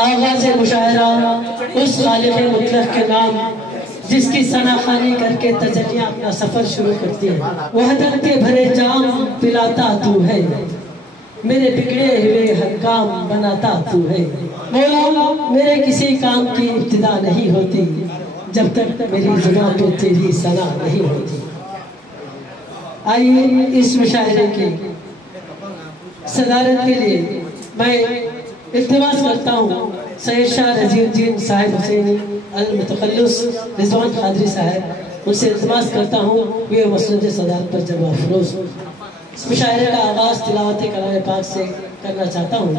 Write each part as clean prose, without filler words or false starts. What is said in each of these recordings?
آغاز مشاعرہ اس خالق مطلق کے نام جس کی ثنا خوانی کر کے تجلیاں اپنا سفر شروع کرتی ہیں. وحدت کے بھرے جام پلاتا تو ہے، میرے بگڑے ہوئے ہر کام بناتا تو ہے. مولا میرے کسی کام کی ابتدا نہیں ہوتی جب تک میری زبان پہ تیری ثنا نہیں ہوتی. آئیے اس مشاعرے کی صدارت کے لیے میں التماس کرتا ہوں سید شاہ رضی الدین صاحب حسینی المتخلص رضوان قادری صاحب، ان سے التماس کرتا ہوں یہ مسند صدارت پر جمع افروز. اس مشاعرے کا آغاز تلاوت کلام پاک سے کرنا چاہتا ہوں.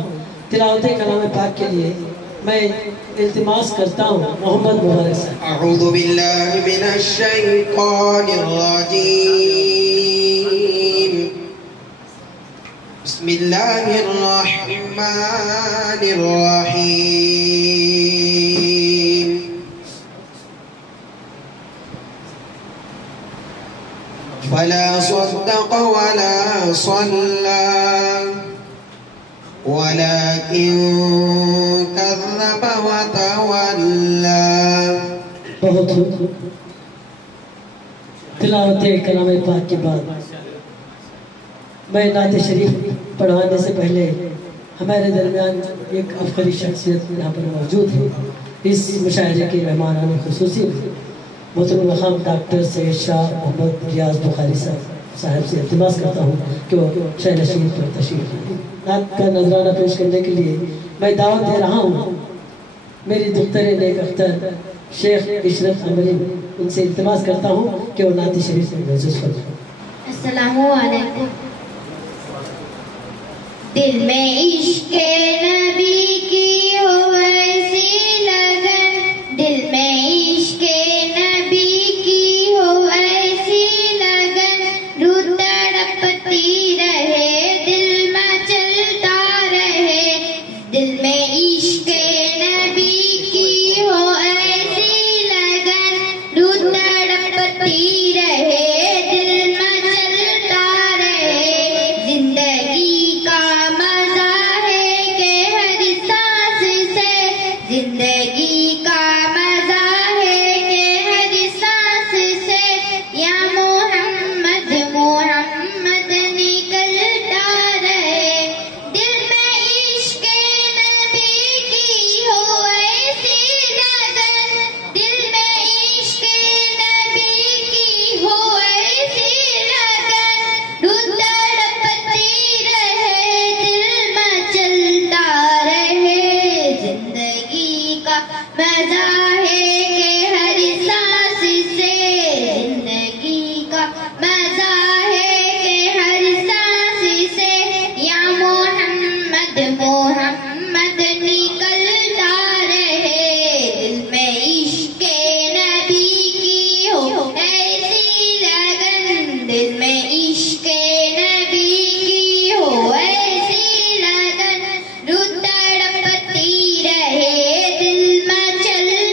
تلاوت کلام پاک کے لیے میں التماس کرتا ہوں محمد مبارک صاحب. اعوذ باللہ من الشیطان الرجیم، بسم اللہ الرحمن الرحیم. فلا صدق ولا صلى ولكن كذب وتولى. بہت تلاوت کلام پاک کے بعد میں نعت شریف پڑھوانے سے پہلے ہمارے درمیان ایک افخری شخصیت یہاں پر موجود ہے. اس مشاعرے کے مہمانان خصوصی محترم مقام ڈاکٹر سید شاہ محمد ریاض بخاری صاحب سے التماس کرتا ہوں کہ وہ شہ نشین پر تشریف لائیں. نعت کا نذرانہ پیش کرنے کے لیے میں دعوت دے رہا ہوں میری دختر نیک اختر شیخ عشرت امرین، ان سے التماس کرتا ہوں کہ وہ نعت شریف میں محسوس فرمائیں. السلام علیکم. دل میں عشق نبی کی ہو ایسی لگن، دل میں عشق نبی کی ہو ایسی لگن، روح تڑپتی رہے دل میں چلتا رہے. دل میں عشق نبی کی ہو ایسی لگن، روح تڑپتی رہے دل میں چلتا رہے. زندگی کا مزہ ہے کہ ہر سانس سے، زندگی کا مزہ ہے کہ ہر سانس سے، یا محمد محمد نکلتا رہے. دل میں عشق نبی کی ہو ایسی لگن، دل میں عشق نبی کی ہو ایسی لگن، روح تڑپتی رہے دل میں چلتا رہے. زندگی کا مزہ ہے کہ ہر سانس سے، زندگی کا مزہ ہے کہ ہر سانس سے، یا محمد محمد نکلتا رہے. دل میں عشق نبی کی ہو ایسی لگن، دل میں عشق نبی کی ہو ایسی لگن، روح تڑپتی رہے دل میں چلتا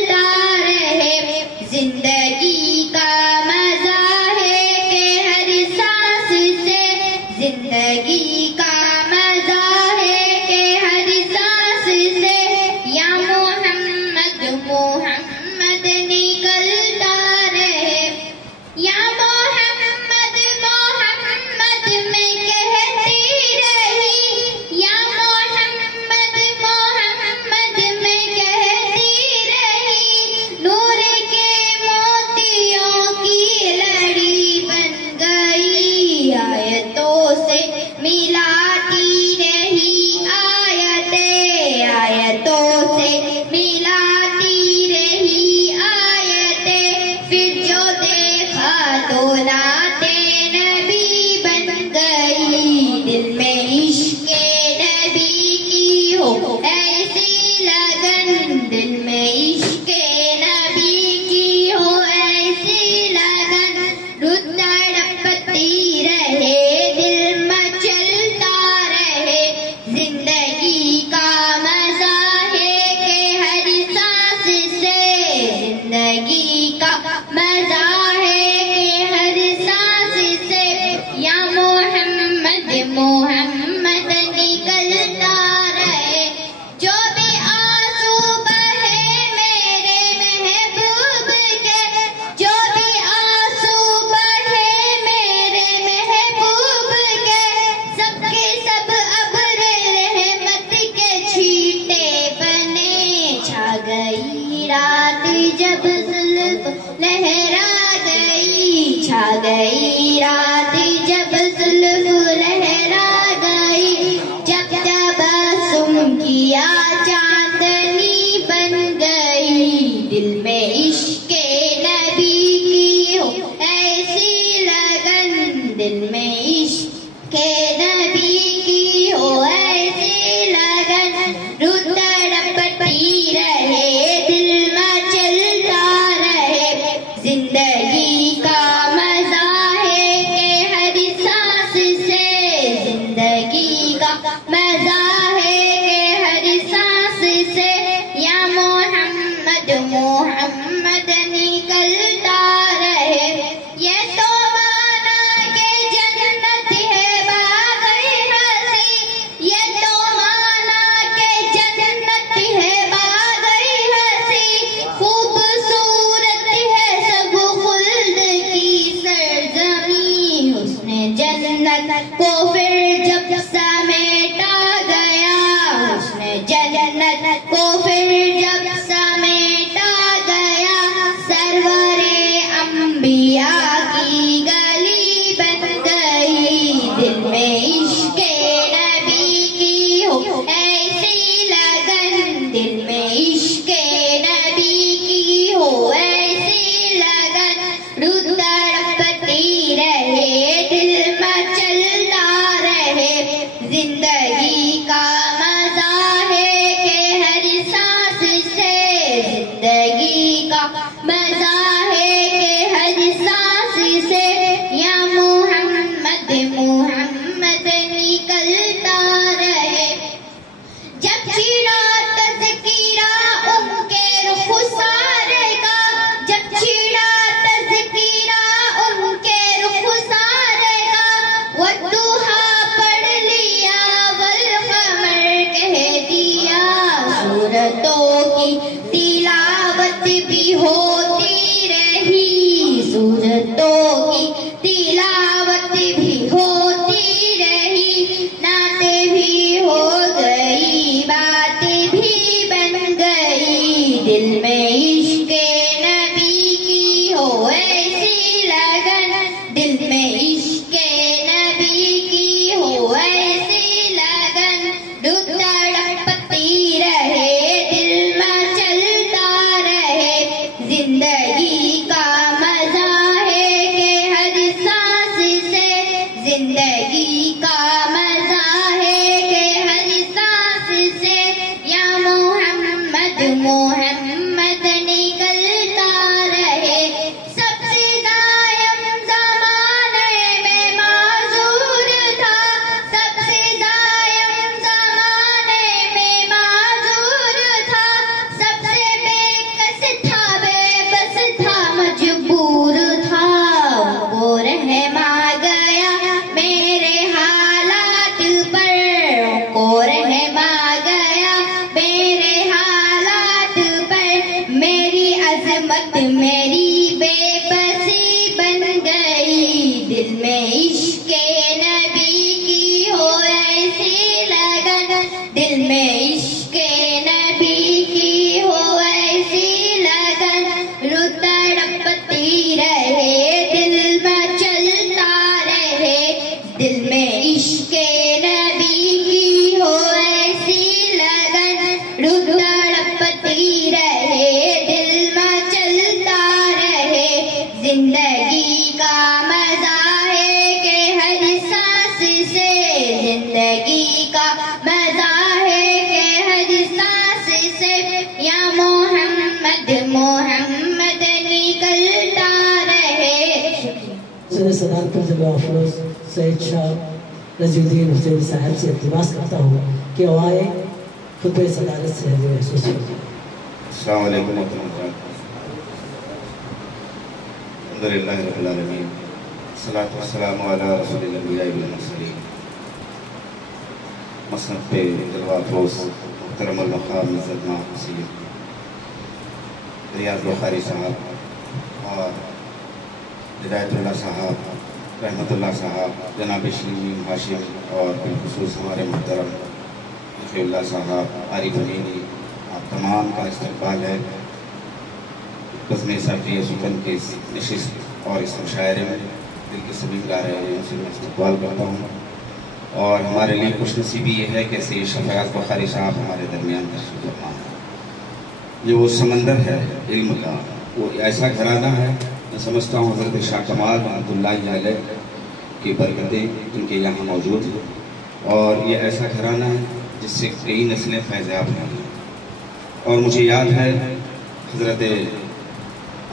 دل میں عشق نبی کی ہو ایسی لگن دل میں عشق نبی کی ہو ایسی لگن تڑپتی رہے دل میں چلتا رہے زندگی کا مزہ ہے کہ ہر سانس سے زندگی کا مزہ ہے کہ ہر سانس سے یا محمد محمد نکلتا رہے سب سے دائم زمانے میں معذور تھا سب سے دائم زمانے میں معذور تھا سب سے بے کس تھا بے بس تھا مجبور تھا وہ رحم آ گیا میرے حالات پر کو رحم آ گیا میرے حالات پر میری عظمت میری بے بسی بن گئی دل میں عشق نبی کی ہو ایسی لگن دل میں عشق نبی کی ہو ایسی لگن تڑپتی رہے دل میں چلتا رہے دل میں عشق نبی کی ہو ایسی لگن تڑپتی رہے دل میں چلتا رہے زندگی کا مزہ ہے کہ ہر سانس سے زندگی کا مزہ ہے کہ ہر سانس سے یا محمد محمد نکلتا رہے سر صدارت پر جناب افروز سعید شاہ نجی الدین حسین صاحب سے التماس کرتا ہوں کہ وہ آئے خطبہ صدارت سے حضور محسوس کریں. السلام علیکم ورحمۃ اللہ وبرکاتہ. الحمدللہ رب العالمین الصلاۃ والسلام علی رسول الانبیاء والمرسلین. مسند پہ جلوہ افروز محترم المقام عزت مآب سید ریاض بخاری صاحب اور ہدایت اللہ صاحب رحمت اللہ صاحب جناب شمیم ہاشم اور بالخصوص ہمارے محترم رفیع اللہ صاحب عارف امینی آپ تمام کا استقبال ہے بزم صافیہ سخن کے اس نشست اور اس مشاعرے میں دل کے سبھی گا رہے ہیں ان سے میں استقبال کرتا ہوں. اور ہمارے لیے خوش نصیبی یہ ہے کہ سید شفیعت بخاری صاحب ہمارے درمیان تشریف فرما ہے. یہ وہ سمندر ہے علم کا وہ ایسا گھرانہ ہے میں سمجھتا ہوں حضرت شاہ کمال رحمۃ اللہ علیہ کی برکتیں ان کے یہاں موجود ہیں اور یہ ایسا گھرانہ ہے جس سے کئی نسلیں فیضیاب ہیں. اور مجھے یاد ہے حضرت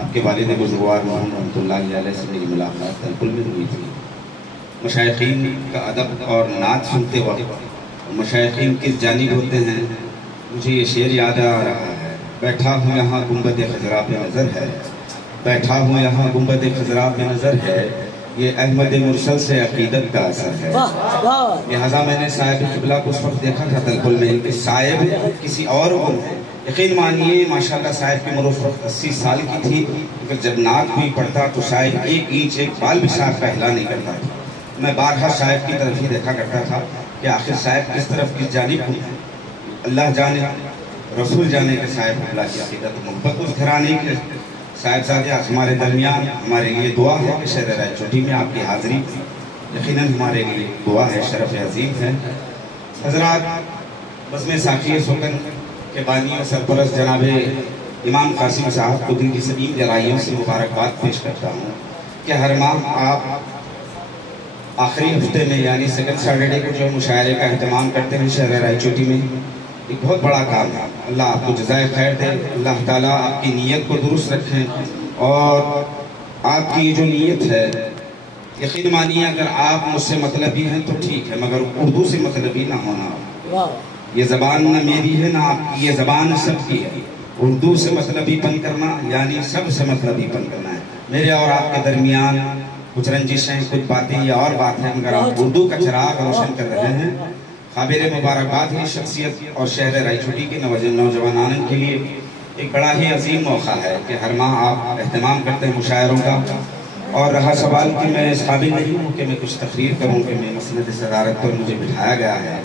آپ کے والد بزرگوار محمد رحمۃ اللہ علیہ سے میری ملاقات تلپل میں ہوئی تھی. مشائخین کا ادب اور نعت سنتے وقت مشائخین کس جانب ہوتے ہیں مجھے یہ شعر یاد آ رہا ہے. بیٹھا ہوں یہاں گنبد خضرا پہ نظر ہے بیٹھا ہوں یہاں گنبد خضرا پہ نظر ہے یہ احمد مرسل سے عقیدت کا اثر ہے. لہٰذا میں نے صاحب قبلہ کو اس وقت دیکھا تھا تلپل میں ان کے صاحب کسی اور کو یقین مانیے ماشاءاللہ صاحب کی عمر اس وقت 80 سال کی تھی اگر جب نعت بھی پڑھتا تو شاید ایک اینچ ایک بال بھی صاحب کا ہلا نہیں کرتا تھا. میں بارہا صاحب کی طرف ہی دیکھا کرتا تھا کہ آخر صاحب کس طرف کس جانب ہوں اللہ جانے رسول جانے کے صاحب اللہ کی عقیدت محبت اس گھرانے کے صاحبزادے ہمارے درمیان ہمارے لیے دعا ہے کہ شہر رائے چوٹی میں آپ کی حاضری یقیناً ہمارے لیے دعا ہے شرف عظیم ہے. حضرات بزم صافیہ سخن کے بانی و سرپرست جناب امام قاسم صاحب کو دن کی سبیم جرائیوں سے مبارکباد پیش کرتا ہوں کہ ہر ماہ آپ آخری ہفتے میں یعنی سیکنڈ سیٹرڈے کو جو مشاعرے کا اہتمام کرتے ہیں شہر رائے چوٹی میں ایک بہت بڑا کام ہے. اللہ آپ کو جزائے خیر دے اللہ تعالیٰ آپ کی نیت کو درست رکھیں اور آپ کی جو نیت ہے یقین مانیے اگر آپ مجھ سے مطلبی ہیں تو ٹھیک ہے مگر اردو سے مطلبی نہ ہونا. یہ زبان نہ میری ہے نہ آپ کی یہ زبان سب کی ہے. اردو سے مطلبی پن کرنا یعنی سب سے مطلبی پن کرنا ہے. میرے اور آپ کے درمیان کچھ رنجشیں کچھ باتیں یہ اور بات ہے مگر آپ اردو کا چراغ روشن کر رہے ہیں. قابل مبارکباد ہی شخصیت اور شہر رائے چوٹی کے نوجوانان کے لیے ایک بڑا ہی عظیم موقع ہے کہ ہر ماہ آپ اہتمام کرتے ہیں مشاعروں کا. اور رہا سوال کہ میں اس قابل نہیں ہوں کہ میں کچھ تقریر کروں کہ میں مسند صدارت پر مجھے بٹھایا گیا ہے.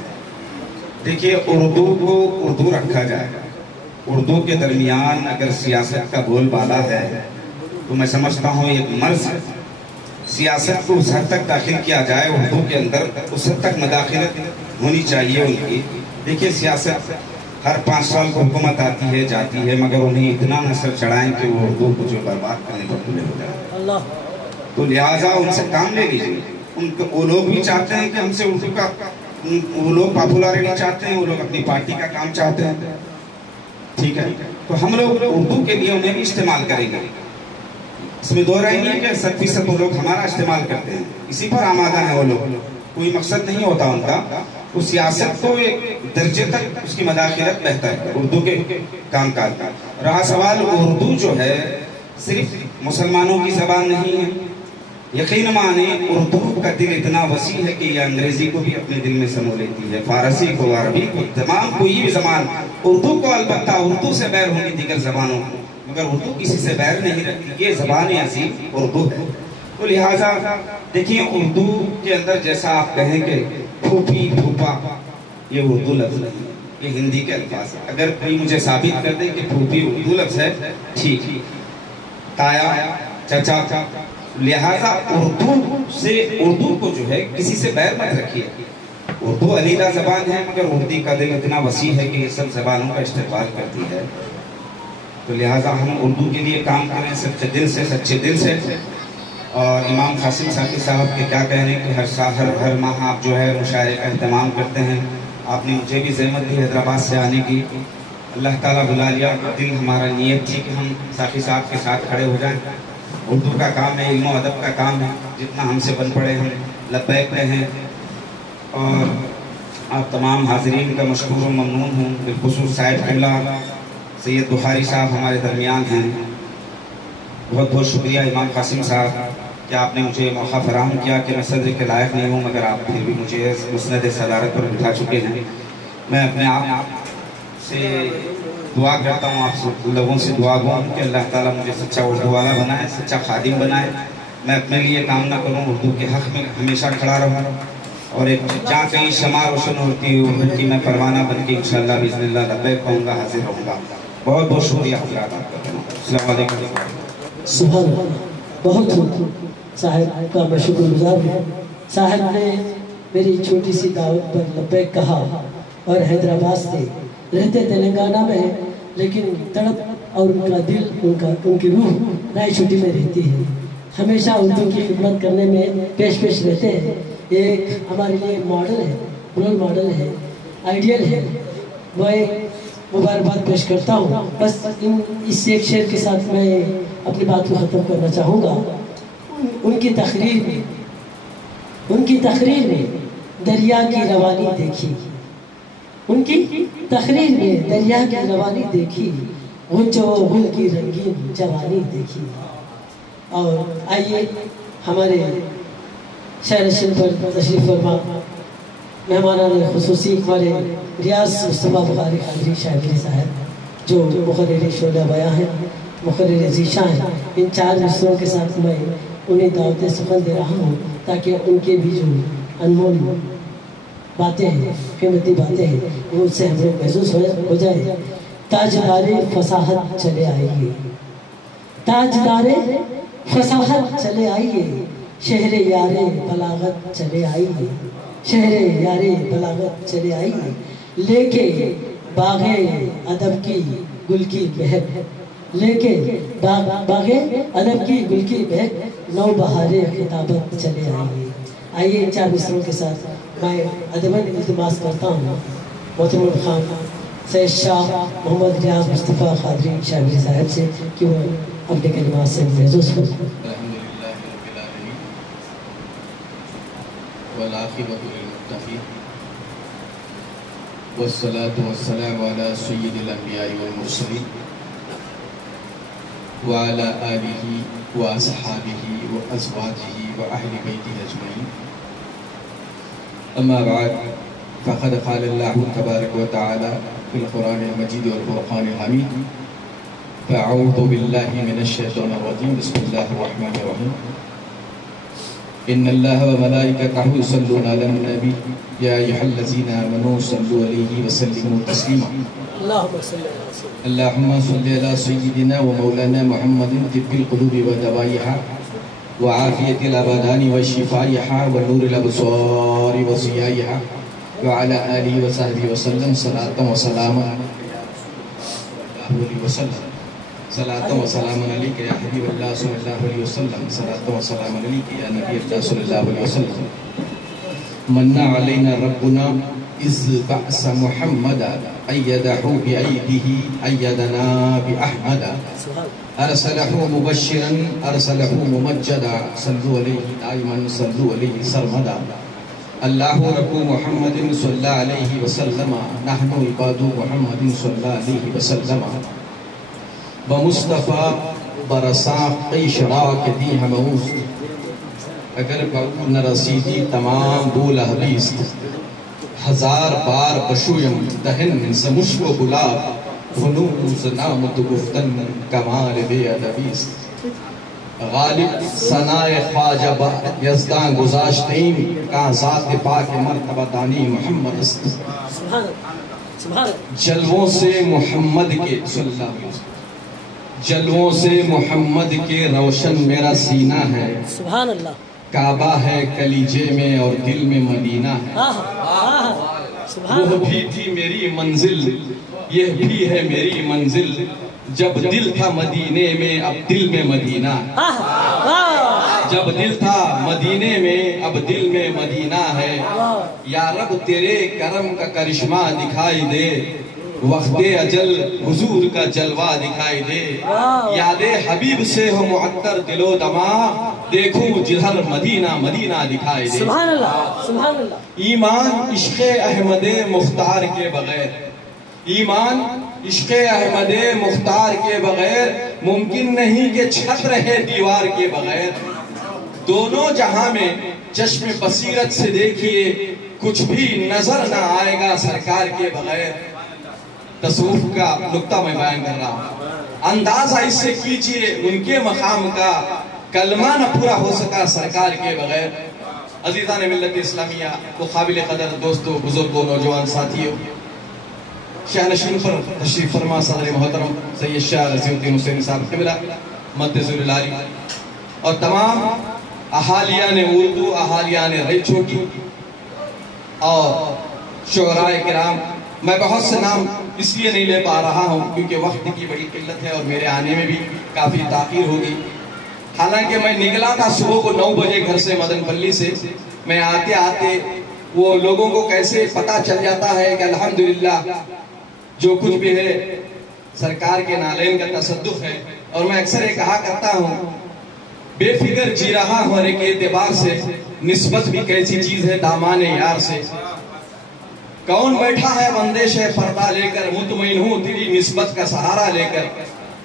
دیکھیے اردو کو اردو رکھا جائے گا اردو کے درمیان اگر سیاست کا بول بالا ہے تو میں سمجھتا ہوں ایک مرض ہے۔ سیاست کو اس حد تک داخل کیا جائے اردو کے اندر، اس حد تک مداخلت ہونی چاہیے ان کی۔ دیکھیے سیاست ہر 5 سال کو حکومت آتی ہے جاتی ہے، مگر انہیں اتنا نہ سر چڑھائیں کہ وہ اردو کو جو برباد کرنے پر تلے ہو جائے۔ تو لہٰذا ان سے کام لے لیجیے۔ وہ لوگ بھی چاہتے ہیں کہ ہم سے اردو کا، وہ لوگ پاپولارٹی چاہتے ہیں، وہ لوگ اپنی پارٹی کا کام چاہتے ہیں، ٹھیک ہے؟ تو ہم لوگ اردو کے لیے انہیں بھی استعمال کریں گے، اس میں دو رائے نہیں کہ 100% وہ لوگ ہمارا استعمال کرتے ہیں، اسی پر آمادہ ہیں وہ لوگ، کوئی مقصد نہیں ہوتا ان کا۔ تو سیاست کو ایک درجے تک اس کی مداخلت بہتر ہے اردو کے کام کاج کا۔ رہا سوال اردو جو ہے صرف مسلمانوں کی زبان نہیں ہے، یقین مانیں اردو کا دل اتنا وسیع ہے کہ یہ انگریزی کو بھی اپنے دل میں سمو لیتی ہے، فارسی کو، عربی کو، تمام کوئی بھی زبان اردو کو، البتہ اردو سے بیر ہونی دیگر زبانوں کو، مگر اردو کسی سے بیر نہیں رکھتی، یہ زبان عظیم اردو ہے۔ تو لہٰذا دیکھیے اردو کے اندر جیسا آپ کہیں کہ پھوپھی، پھوپا، یہ اردو لفظ نہیں ہے، یہ ہندی کے الفاظ ہے۔ اگر کوئی مجھے ثابت کر دے کہ پھوپھی اردو لفظ ہے، ٹھیک، تایا، چچا، لہٰذا اردو کو جو ہے کسی سے بیر مت رکھیے۔ اردو علیحدہ زبان ہے، مگر اردو کا دل اتنا وسیع ہے کہ یہ سب زبانوں کا استقبال کرتی ہے۔ تو لہٰذا ہم اردو کے لیے کام کریں سچے دل سے۔ اور امام قاسم ساقی صاحب کے کیا کہنے کہ ہر ماہ آپ جو ہے مشاعرے کا اہتمام کرتے ہیں، آپ نے مجھے بھی زحمت دی حیدرآباد سے آنے کی، اللہ تعالیٰ بلا لیا، دل ہمارا نیت تھی کہ ہم ساقی صاحب کے ساتھ کھڑے ہو جائیں۔ اردو کا کام ہے، علم و ادب کا کام ہے، جتنا ہم سے بن پڑے ہیں لبیک ہیں۔ اور آپ تمام حاضرین کا مشکور و ممنون ہوں، بالخصوص صاحب قبلہ سید بخاری صاحب ہمارے درمیان ہیں، بہت بہت شکریہ امام قاسم صاحب کہ آپ نے مجھے موقع فراہم کیا کہ میں صدر کے لائق نہیں ہوں، مگر آپ پھر بھی مجھے مسند صدارت پر بٹھا چکے ہیں۔ میں اپنے آپ سے دعا کرتا ہوں، آپ لوگوں سے دعا گو ہوں کہ اللہ تعالیٰ مجھے سچا اردو والا بنائے، سچا خادم بنائے، میں اپنے لیے کام نہ کروں، اردو کے حق میں ہمیشہ کھڑا رہوں، اور ایک جہاں کہیں شمع روشن ہوتی ہے اردو کی میں پروانہ بن کے انشاءاللہ بإذن اللہ لبیک کہوں گا، حاضر رہوں گا۔ بہت بہت شکریہ حضرات آپ کا۔ السلام علیکم۔ سبحان اللہ، بہت صاحب کا میں شکر گزار ہوں۔ صاحب نے میری چھوٹی سی دعوت پر لبیک کہا، اور حیدرآباد سے رہتے تلنگانہ میں، لیکن تڑپ اور ان کا دل، ان کی روح رائے چھوٹی میں رہتی ہے، ہمیشہ اردو کی خدمت کرنے میں پیش رہتے ہیں۔ ایک ہمارے لیے ماڈل ہے، رول ماڈل ہے، آئیڈیل ہے۔ میں مبارکباد پیش کرتا ہوں۔ بس اس ایک شعر کے ساتھ میں اپنی بات کو ختم کرنا چاہوں گا۔ ان کی تقریر میں دریا کی روانی دیکھی، ان کی تقریر میں دریا کی روانی دیکھی، غنچہ و گل کی رنگین جوانی دیکھی۔ اور آئیے ہمارے شہر شن پر تشریف فرما مہمانان خصوصی ہمارے ریاض مصطفیٰ بخاری قادری شاہگیری صاحب، جو مقرر شعلہ بیاں ہیں، مقرر ذیشاں ہیں، ان 4 مصروں کے ساتھ میں انہیں دعوت سخن دے رہا ہوں، تاکہ ان کے بھی جو انمول باتیں ہیں، قیمتی باتیں ہیں، وہ ان سے ہمیں محسوس ہو جائے۔ تاجدار فصاحت چلے آئیے، تاجدار فصاحت چلے آئیے، شہر یار بلاغت چلے آئیے، شہر یار بلاغت چلے آئیے، لے کے باغ ادب کی گل کی مہک، لے کے باغ ادب کی گل کی مہک، نو بہار خطابت چلے آئیے۔ آئیے ان 4 مصروں کے ساتھ میں ادباً التماس کرتا ہوں محترم الخان سید شاہ محمد ریاض مصطفیٰ قادری شاہگیری صاحب سے کہ وہ اپنے کلمات سے محظوظ ہوں۔ والعاقبۃ للمتقین والصلاة والسلام علی سید الانبیاء والمرسلین وعلى آلہ واصحابہ وازواجہ واہل بیتہ اجمعین، اما بعد فقد قال اللہ تبارک وتعالی فی القرآن المجید والفرقان الحمید، فاعوذ باللہ من الشیطان الرجیم، بسم اللہ الرحمن الرحیم۔ إن الله وملائكته يصلون على النبي يا أيها الذين آمنوا صلوا عليه وسلموا تسليما اللهم صل على سيدنا ومولانا محمد طب القلوب ودوائها وعافية الأبدان وشفائها ونور الأبصار وضيائها وعلى آله وصحبه وسلم صلاة وسلاما صلاة وسلام عليك يا حبيب الله صلى الله عليه وسلم صلاة وسلام عليك يا نبي الله صلى الله عليه وسلم من علينا ربنا إذ بعث محمدا أيده بأيده أيدنا بأحمد أرسله مبشرا أرسله ممجدا صلوا عليه دائما صلوا عليه سرمدا الله رب محمد صلى الله عليه وسلم نحن عباد محمد صلى الله عليه وسلم بمصطفیٰ برساق شراک دی ہموز اگر بقول نہ رسیدی تمام بول حبیست ہزار بار بشویم دہن سمشک و گلاب فنوز نامت گفتن کمال بے ادبیست غالب ثنائے خواجہ یزدان گزاشتیم کہاں ذات پاک مرتبہ دانی محمد است جلووں سے محمد کے صلی اللہ علیہ وسلم جلووں سے محمد کے روشن میرا سینہ ہے سبحان اللہ کعبہ ہے کلیجے میں اور دل میں مدینہ ہے وہ بھی تھی میری منزل یہ بھی ہے میری منزل جب دل تھا مدینے میں اب دل میں مدینہ ہے جب دل تھا مدینے میں اب دل میں مدینہ ہے یا رب تیرے کرم کا کرشمہ دکھائی دے وقت اجل حضور کا جلوہ دکھائی دے یاد حبیب سے ہو معطر دل و دماغ دیکھوں جدھر مدینہ مدینہ دکھائی دے سبحان اللہ سبحان اللہ ایمان عشق احمد مختار کے بغیر ایمان عشق احمد مختار کے بغیر ممکن نہیں کہ چھت رہے دیوار کے بغیر دونوں جہاں میں چشم بصیرت سے دیکھیے کچھ بھی نظر نہ آئے گا سرکار کے بغیر تصوف کا نقطہ میں بیان کر رہا ہوں اندازہ اس سے کیجئے ان کے مقام کا کلمہ نہ پورا ہو سکا سرکار کے بغیر عزیزان ملت اسلامیہ وہ قابل قدر دوستو بزرگوں نوجوان ساتھیوں شاہنشین پر تشریف فرما صدر محترم سید شاہ رضی الدین حسین صاحب قبلہ مدذر العالی اور تمام احالیان اردو احالیان ریچھوٹی اور شعراء کرام میں بہت سے نام اس لیے نہیں لے پا رہا ہوں کیونکہ وقت کی بڑی قلت ہے اور میرے آنے میں بھی کافی تاخیر ہوگی حالانکہ میں نکلا تھا صبح کو 9 بجے گھر سے مدن پلی سے میں آتے آتے وہ لوگوں کو کیسے پتہ چل جاتا ہے کہ الحمدللہ جو کچھ بھی ہے سرکار کے نالین کا تصدق ہے اور میں اکثر یہ کہا کرتا ہوں بے فکر جی رہا ہوں ہر ایک اعتبار سے نسبت بھی کیسی چیز ہے دامان یار سے کون بیٹھا ہے بندش ہے پردہ لے کر مطمئن ہوں تیری نسبت کا سہارا لے کر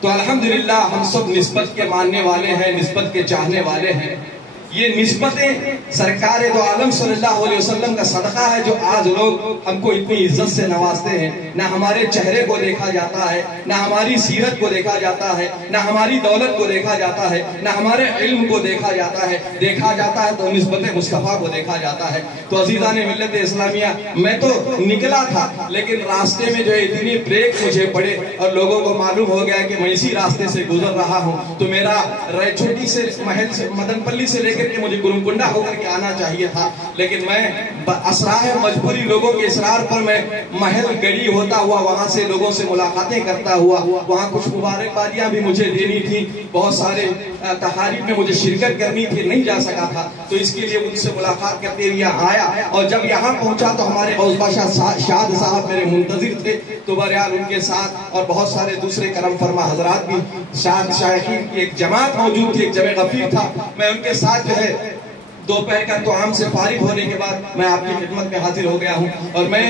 تو الحمدللہ ہم سب نسبت کے ماننے والے ہیں نسبت کے چاہنے والے ہیں یہ نسبتیں سرکار دو عالم صلی اللہ علیہ وسلم کا صدقہ ہے جو آج لوگ ہم کو اتنی عزت سے نوازتے ہیں نہ ہمارے چہرے کو دیکھا جاتا ہے نہ ہماری سیرت کو دیکھا جاتا ہے نہ ہماری دولت کو دیکھا جاتا ہے نہ ہمارے علم کو دیکھا جاتا ہے تو نسبت مصطفیٰ کو دیکھا جاتا ہے تو عزیزان ملت اسلامیہ میں تو نکلا تھا لیکن راستے میں جو اتنی بریک مجھے پڑے اور لوگوں کو معلوم ہو گیا کہ میں اسی راستے سے گزر رہا ہوں تو میرا ریچھوٹی سے محل سے مدن پلی سے لے کر کہ مجھے گرمکنڈا ہو کر کے آنا چاہیے تھا لیکن میں اسرار مجبوری لوگوں کے اصرار پر میں محل گڑی ہوتا ہوا وہاں سے لوگوں سے ملاقاتیں کرتا ہوا وہاں کچھ مبارکبادیاں بھی مجھے دینی تھی بہت سارے تقاریب میں مجھے شرکت کرنی تھی نہیں جا سکا تھا تو اس کے لیے ان سے ملاقات کرتے ہوئے یہاں آیا اور جب یہاں پہنچا تو ہمارے غوث بادشاہ شاد صاحب میرے منتظر تھے تو بہرحال ان کے ساتھ اور بہت سارے دوسرے کرم فرما حضرات بھی شائقین کی ایک جماعت موجود تھی ایک جمع غفیر تھا میں ان کے ساتھ جو ہے دوپہر کا طعام سے فارغ ہونے کے بعد میں آپ کی خدمت میں حاضر ہو گیا ہوں اور میں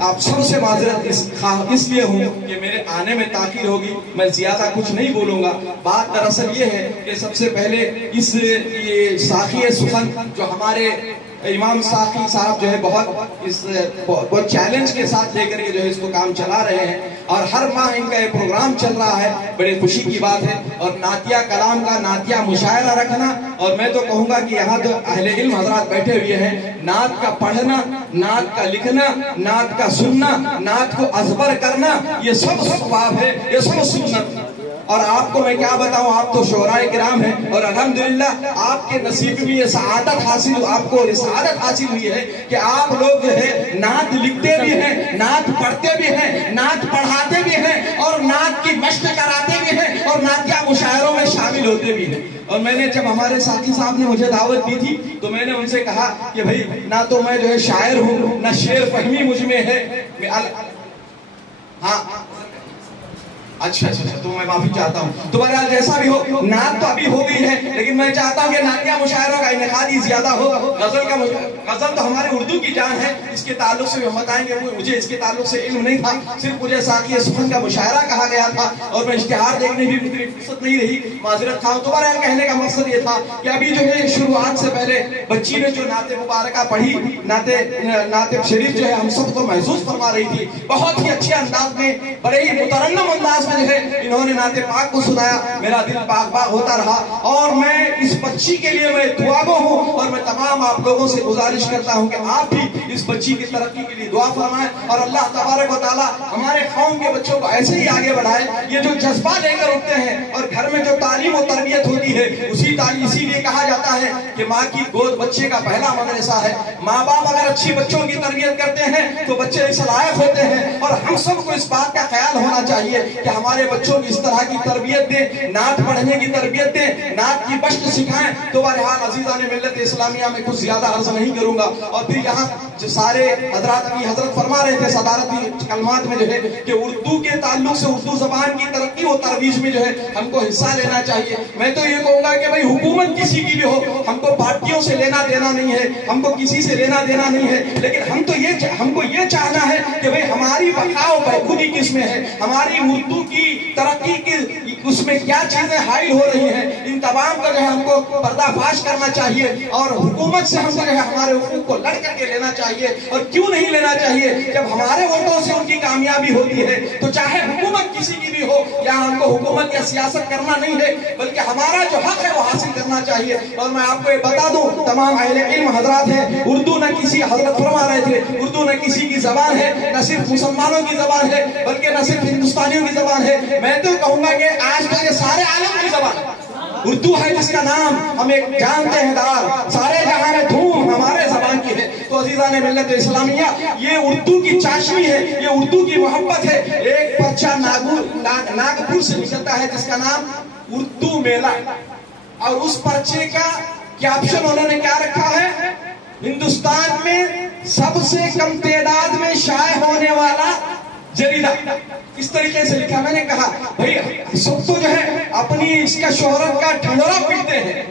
آپ سب سے معذرت اس لیے ہوں کہ میرے آنے میں تاخیر ہوگی میں زیادہ کچھ نہیں بولوں گا بات دراصل یہ ہے کہ سب سے پہلے اس ساقی سخن جو ہمارے امام ساقی صاحب جو ہے بہت چیلنج کے ساتھ لے کر کے جو ہے اس کو کام چلا رہے ہیں، اور ہر ماہ ان کا یہ پروگرام چل رہا ہے، بڑے خوشی کی بات ہے۔ اور نعتیہ کلام کا نعتیہ مشاعرہ رکھنا، اور میں تو کہوں گا کہ یہاں جو اہل علم حضرات بیٹھے ہوئے ہیں، نعت کا پڑھنا، نعت کا لکھنا، نعت کا سننا، نعت کو ازبر کرنا، یہ سب ثواب ہے، یہ سب سنت۔ اور آپ کو میں کیا بتاؤں، آپ تو شعراء کرام ہیں، اور الحمدللہ آپ کے نصیب میں یہ سعادت حاصل، آپ کو یہ سعادت حاصل ہوئی ہے کہ آپ لوگ جو ہے نعت لکھتے بھی ہیں، نعت پڑھتے بھی ہیں، نعت پڑھاتے بھی ہیں، اور نعت کی مشق کراتے بھی ہیں، اور نعتیہ مشاعروں میں شامل ہوتے بھی ہیں۔ اور میں نے جب ہمارے ساتھی صاحب نے مجھے دعوت دی تھی تو میں نے ان سے کہا کہ بھائی نہ تو میں جو ہے شاعر ہوں، نہ شعر فہمی مجھ میں ہے، ہاں اچھا تو میں معافی چاہتا ہوں۔ تو بہرحال جیسا بھی ہو، نعت تو ابھی ہو گئی ہے، لیکن میں چاہتا ہوں کہ نعتیہ مشاعروں کا انعقاد ہی زیادہ ہو۔ غزل تو ہمارے اردو کی جان ہے، اس کے تعلق سے ہم بتائیں گے، مجھے اس کے تعلق سے علم نہیں تھا، صرف مجھے ساقی سخن کا مشاعرہ کہا گیا تھا، اور میں اشتہار دیکھنے بھی اتنی فرصت نہیں رہی، معذرت خواہ۔ تو بہرحال کہنے کا مقصد یہ تھا کہ ابھی جو ہے شروعات سے پہلے بچی نے جو نعت مبارکہ پڑھی، نعت شریف جو ہے ہم سب کو محسوس فرما رہی تھی، بہت ہی اچھے انداز میں، بڑے ہی مترنم انداز جو ہے انہوں نے نعت پاک کو سنایا، میرا دل پاک پاک ہوتا رہا۔ اور میں اس بچی کے لیے میں دعا گو ہوں، اور میں تمام آپ لوگوں سے گزارش کرتا ہوں کہ آپ بھی اس بچی کی ترقی کے لیے دعا فرمائیں، اور اللہ تبارک و تعالیٰ ہمارے قوم کے بچوں کو ایسے ہی آگے بڑھائے۔ یہ جو جذبہ لے کر اٹھتے ہیں، اور گھر میں جو تعلیم و تربیت ہوتی ہے، اسی لیے کہا جاتا ہے کہ ماں کی گود بچے کا پہلا مدرسہ ہے۔ ماں باپ اگر اچھی بچوں کی تربیت کرتے ہیں تو بچے اس لائق ہوتے ہیں، اور ہم سب کو اس بات کا خیال ہونا چاہیے کہ ہمارے بچوں کی اس طرح کی تربیت دیں، نعت پڑھنے کی تربیت دیں، نعت کی مشق سکھائیں۔ تو بہرحال عزیزان ملت اسلامیہ میں کچھ زیادہ عرض نہیں کروں گا، اور پھر یہاں جو سارے حضرات کی حضرت فرما رہے تھے صدارتی کلمات میں جو ہے کہ اردو کے تعلق سے اردو زبان کی ترقی و ترویج میں جو ہے ہم کو حصہ لینا چاہیے۔ میں تو یہ کہوں گا کہ بھائی حکومت کسی کی بھی ہو، ہم کو پارٹیوں سے لینا دینا نہیں ہے، ہم کو کسی سے لینا دینا نہیں ہے، لیکن ہم کو یہ چاہنا ہے کہ بھائی ہماری بقا و بہبودی کس میں ہے، ہماری اردو کی ترقی کی اس میں کیا چیزیں حائل ہو رہی ہیں، ان تمام کا جو ہے ہم کو پردہ فاش کرنا چاہیے، اور حکومت سے ہم کو جو ہے ہمارے حقوق کو لڑ کر کے لینا چاہیے۔ اور کیوں نہیں لینا چاہیے؟ جب ہمارے ووٹوں سے ان کی کامیابی ہوتی ہے تو چاہے حکومت کسی کی بھی ہو، یا ہم کو حکومت یا سیاست کرنا نہیں ہے، بلکہ ہمارا جو حق ہے وہ حاصل کرنا چاہیے۔ اور میں آپ کو یہ بتا دوں، تمام اہل علم حضرات ہیں، اردو نہ کسی حضرت فرما رہے تھے، اردو نہ کسی کی زبان ہے، نہ صرف مسلمانوں کی زبان ہے، بلکہ نہ صرف ہندوستانیوں کی زبان ہے، میں تو کہوں گا کہ آج تو یہ سارے عالم کی زبان اردو ہے، جس کا نام ہم ایک جانتے ہیں دار، سارے جہاں میں دھوم ہمارے زبان کی ہے۔ تو عزیزان ملت اسلامیہ، یہ اردو کی چاشنی ہے، یہ اردو کی محبت ہے۔ ایک پرچہ ناگپور سے نکلتا ہے جس کا نام اردو میلہ، اور اس پرچے کا کیپشن انہوں نے کیا رکھا ہے، ہندوستان میں سب سے کم تعداد میں شائع ہونے والا جریدہ، اس طریقے سے لکھا۔ میں نے کہا بھئی سب تو جو ہے اپنی اس کا شہرت کا ڈھنڈورا پیٹتے ہیں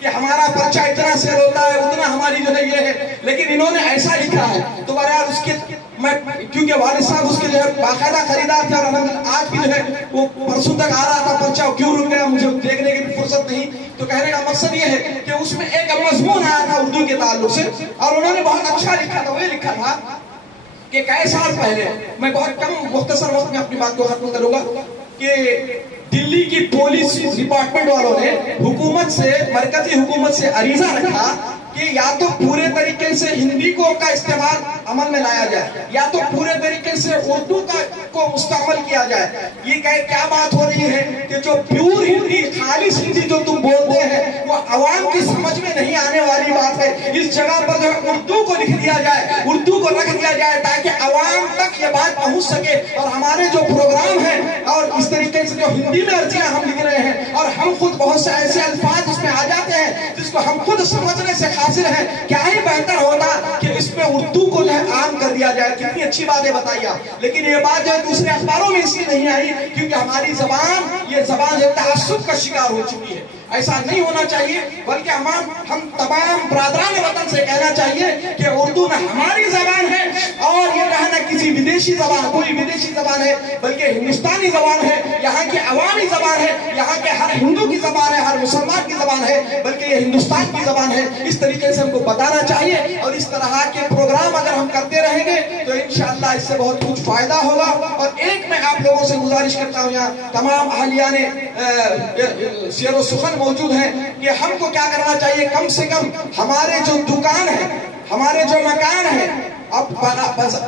کہ ہمارا پرچہ اتنا سیل ہوتا ہے، اتنا ہماری جو ہے یہ ہے، لیکن انہوں نے ایسا لکھا ہے۔ تو بہرحال اس کے میں کیونکہ والد صاحب اس کے جو ہے باقاعدہ خریدار تھے، اور آج بھی جو ہے وہ پرسوں تک آ رہا تھا پرچہ، کیوں رک گیا مجھے دیکھنے کی فرصت نہیں۔ تو کہنے کا مقصد یہ ہے کہ اس میں ایک مضمون آیا تھا اردو کے تعلق سے، اور انہوں نے بہت اچھا لکھا تھا۔ وہ یہ لکھا تھا کہ کئی سال پہلے، میں بہت کم مختصر وقت میں اپنی بات کو ختم کروں گا، کہ دلی کی پولیس ڈپارٹمنٹ والوں نے حکومت سے، مرکزی حکومت سے عریضہ رکھا کہ یا تو پورے طریقے سے ہندی کا استعمال عمل میں لایا جائے، یا تو پورے طریقے سے اردو کو مستعمل کیا جائے۔ یہ کیا بات ہو رہی ہے کہ جو پیور ہندی، خالص ہندی جو تم بولتے ہیں وہ عوام کی سمجھ میں نہیں آنے والی بات ہے، اس جگہ پر جو ہے اردو کو لکھ دیا جائے، اردو کو رکھ دیا جائے، تاکہ عوام تک یہ بات پہنچ سکے۔ اور ہمارے جو پروگرام ہیں، اور اس طریقے سے جو ہندی میں عرضیاں ہم لکھ رہے ہیں، اور ہم خود بہت سے ایسے الفاظ اس میں آ جاتے ہیں جس کو ہم خود سمجھنے سے حاصل ہے، کیا ہی بہتر ہوتا کہ اس میں اردو کو جو ہے عام کر دیا جائے۔ کتنی اچھی باتیں بتائی آپ، لیکن یہ بات جو ہے دوسرے اخباروں میں اس لیے نہیں آئی کیونکہ ہماری زبان، یہ زبان تعصب کا شکار ہو چکی ہے۔ ایسا نہیں ہونا چاہیے، بلکہ ہم تمام برادران وطن سے کہنا چاہیے کہ اردو نہ ہماری زبان ہے، اور یہ نہ کسی ودیشی زبان، کوئی ودیشی زبان ہے، بلکہ ہندوستانی زبان ہے، یہاں کی عوامی زبان ہے، یہاں کے ہر ہندو کی زبان ہے، ہر مسلمان کی زبان ہے، بلکہ یہ ہندوستان کی زبان ہے. اس طریقے سے ہم کو بتانا چاہیے، اور اس طرح کے پروگرام اگر ہم کرتے رہیں گے تو انشاءاللہ اس سے بہت کچھ فائدہ ہوگا. اور ایک میں آپ لوگوں سے گزارش کرتا ہوں، یہاں تمام اہلیان سیر و سخن موجود ہیں، کہ ہم کو کیا کرنا چاہیے، کم سے کم ہمارے جو دکان ہے، ہمارے جو مکان ہے، اب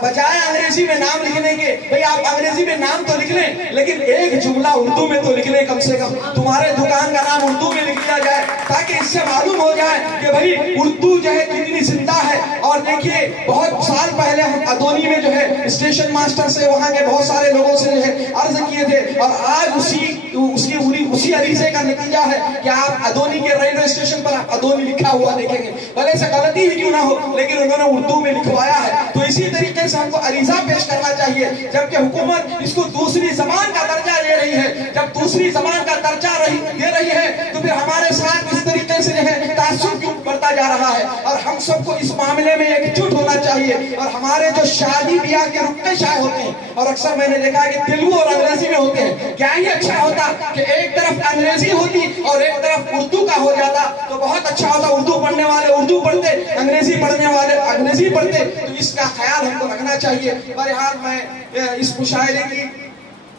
بجائے انگریزی میں نام لکھنے کے، بھئی آپ انگریزی میں نام تو لکھ لیں لیکن ایک جملہ اردو میں تو لکھ لیں. کم سے کم تمہارے دکان کا نام اردو میں لکھ لیا جائے، تاکہ اس سے معلوم ہو جائے کہ بھئی اردو جو ہے کتنی زندہ ہے. اور دیکھیے بہت سال پہلے ہم ادونی میں جو ہے اسٹیشن ماسٹر سے، وہاں کے بہت سارے لوگوں سے جو ہے عرض کیے تھے، اور آج اسی عریضے کا نتیجہ ہے کہ آپ ادونی کے ریلوے اسٹیشن پر آپ ادونی لکھا ہوا دیکھیں گے، بھلے سے غلطی ہی کیوں نہ ہو لیکن انہوں نے اردو میں لکھوایا ہے. تو اسی طریقے سے ہم کو عریضہ پیش کرنا چاہیے، جبکہ حکومت اس کو دوسری زبان کا درجہ دے رہی ہے. جب دوسری زبان کا درجہ دے رہی ہے تو پھر ہمارے ساتھ اس طریقے سے جو ہے تعصب کیوں بڑھتا جا رہا ہے. اور ہم سب کو اس معاملے میں ایک جٹ ہونا چاہیے. اور ہمارے جو شادی بیاہ کے رکن شائع ہوتے ہیں، اور اکثر میں نے دیکھا کہ تیلگو اور انگریزی میں ہوتے ہیں، کیا ہی اچھا ہوتا کہ ایک طرف انگریزی ہوتی اور ایک طرف اردو کا ہو جاتا تو بہت اچھا ہوتا. اردو پڑھنے والے اردو پڑھتے، انگریزی پڑھنے والے انگریزی پڑھتے. تو اس کا خیال ہم کو رکھنا چاہیے. بہرحال میں اس مشاعرے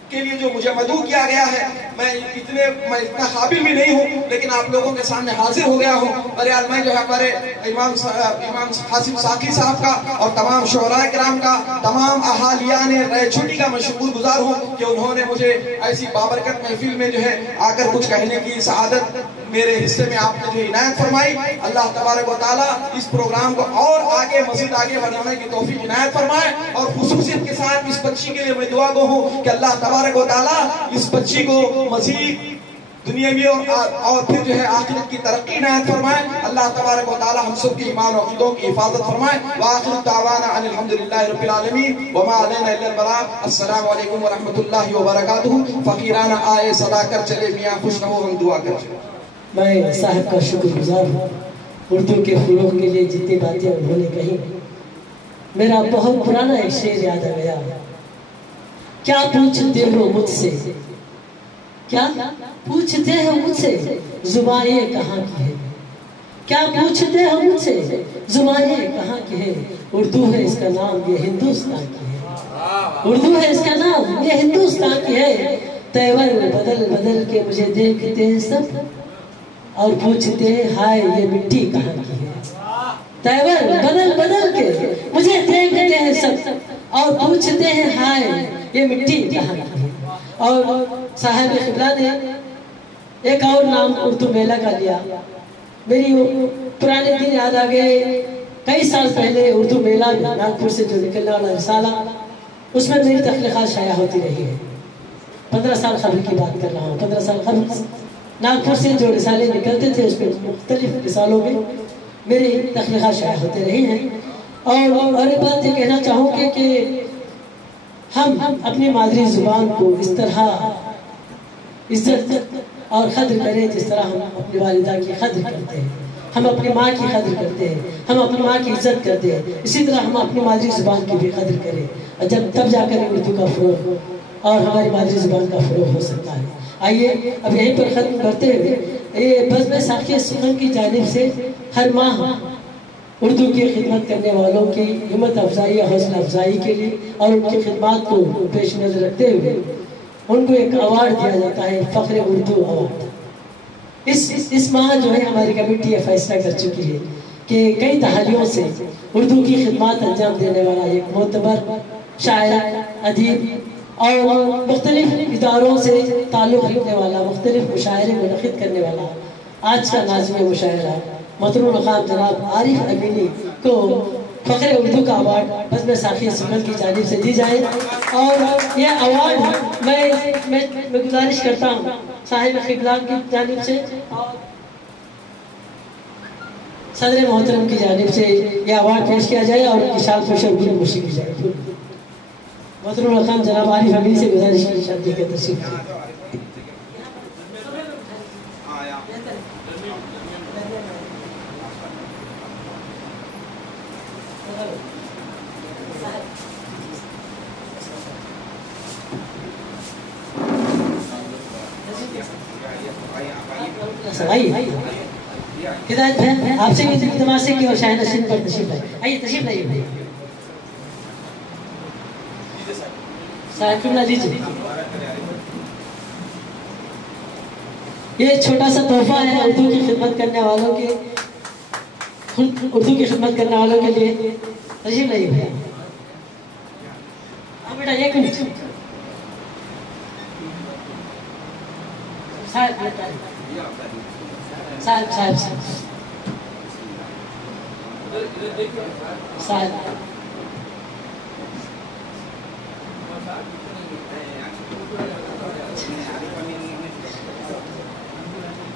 کے لیے جو مجھے مدعو کیا گیا ہے، میں اتنا قابل بھی نہیں ہوں، لیکن آپ لوگوں کے سامنے حاضر ہو گیا ہوں. بہرحال میں جو ہے ہمارے امام حاسم ساقی صاحب کا اور تمام شعراء کرام کا، تمام اہالیان رائے چھٹی کا میں شکر گزار ہوں کہ انہوں نے مجھے ایسی بابرکت محفل میں جو ہے آ کر کچھ کہنے کی سعادت میرے حصے میں آپ نے جو عنایت فرمائی. اللہ تبارک و تعالیٰ اس پروگرام کو اور مزید آگے بڑھانے کی توفیق عنایت فرمائے. اور خصوصیت کے ساتھ اس بچی کے لیے میں دعا گو ہوں کہ اللہ تبارک و تعالیٰ اس بچی کو مزید دنیاوی اور پھر جو ہے آخرت کی ترقی عنایت فرمائے. اللہ تبارک و تعالیٰ ہم سب کی ایمان و عقیدوں کی حفاظت فرمائے. وآخر دعوانا ان الحمدللہ رب العالمین وما علینا الا البلاغ. السلام علیکم ورحمۃ اللہ وبرکاتہ. فقیرانہ آئے صدا کر چلے میاں خوش رہو ہم دعا کر چلے. میں صاحب کا شکر گزار ہوں اردو کے فروغ کے لیے جتنی باتیں انہوں نے کہی. میرا بہت پرانا ایک شعر یاد آ گیا، کیا پوچھتے ہو مجھ سے، کیا پوچھتے ہو مجھ سے زبان یہ کہاں کی ہے، کیا پوچھتے ہو مجھ سے زبان یہ کہاں کی ہے. اردو ہے اس کا نام، یہ ہندوستان کی ہے. اردو ہے اس کا نام، یہ ہندوستان کی ہے. تیور بدل بدل کے مجھے دیکھتے ہیں سب اور پوچھتے ہیں ہائے یہ مٹی کہاں کی ہے. تیور بدل بدل کے مجھے دیکھتے ہیں سب اور پوچھتے ہیں ہائے یہ مٹی کہاں کی ہے. اور صاحب قبلہ نے ایک اور نام اردو میلہ کا لیا. میری پرانے دن یاد آ گئے، کئی سال پہلے اردو میلہ ناگپور سے جو نکلنے والا رسالہ، اس میں میری تخلیقات شائع ہوتی رہی ہے. 15 سال قبل کی بات کر رہا ہوں. 15 سال قبل ناگپور سے جو رسالے نکلتے تھے اس میں مختلف رسالوں میں میری تخلیقات شائع ہوتے رہی ہیں. اور ایک بات یہ کہنا چاہوں گے کہ ہم اپنی مادری زبان کو اس طرح عزت اور قدر کریں جس طرح ہم اپنی والدہ کی قدر کرتے ہیں، ہم اپنی ماں کی قدر کرتے ہیں، ہم اپنی ماں کی عزت کرتے ہیں. اسی طرح ہم اپنی مادری زبان کی بھی قدر کریں، تب جا کر اردو کا فروغ اور ہماری مادری زبان کا فروغ ہو سکتا ہے. آئیے اب یہیں پر ختم کرتے ہوئے یہ بزم ساقی سخن کی جانب سے ہر ماہ اردو کی خدمت کرنے والوں کی ہمت افزائی، حوصلہ افزائی کے لیے اور ان کی خدمات کو پیش نظر رکھتے ہوئے ان کو ایک ایوارڈ دیا جاتا ہے، فخر اردو ایوارڈ. اس ماہ جو ہے ہماری کمیٹی یہ فیصلہ کر چکی ہے کہ کئی دہائیوں سے اردو کی خدمات انجام دینے والا ایک معتبر شاعر، ادیب اور مختلف اداروں سے تعلق رکھنے والا، مختلف مشاعرے منعقد کرنے والا آج کا ناظم مشاعرہ محترم القام جناب عارف امینی کو فخر اردو کا ایوارڈ بزم ساقی سخن کی جانب سے دی جائے. اور یہ ایوارڈ میں گزارش کرتا ہوں صاحب قبلہ کی جانب سے اور صدر محترم کی جانب سے یہ ایوارڈ پیش کیا جائے اور ان کی شان خوش اور گل خوشی کی جائے. محترم القام جناب عارف امینی سے گزارش کی شادی کے تشریف آئیے ہدایت بھائی آپ سے بھی التماس ہے کہ اور شاہ نشین پر تشریف لائیے. آئیے تشریف لائیے بھائی. صاحب اللہ لیجیے. یہ چھوٹا سا تحفہ ہے اردو کی خدمت کرنے والوں کے لیے. تشریف لائیے بھائی. ہاں بیٹا ایک منٹ. صاحب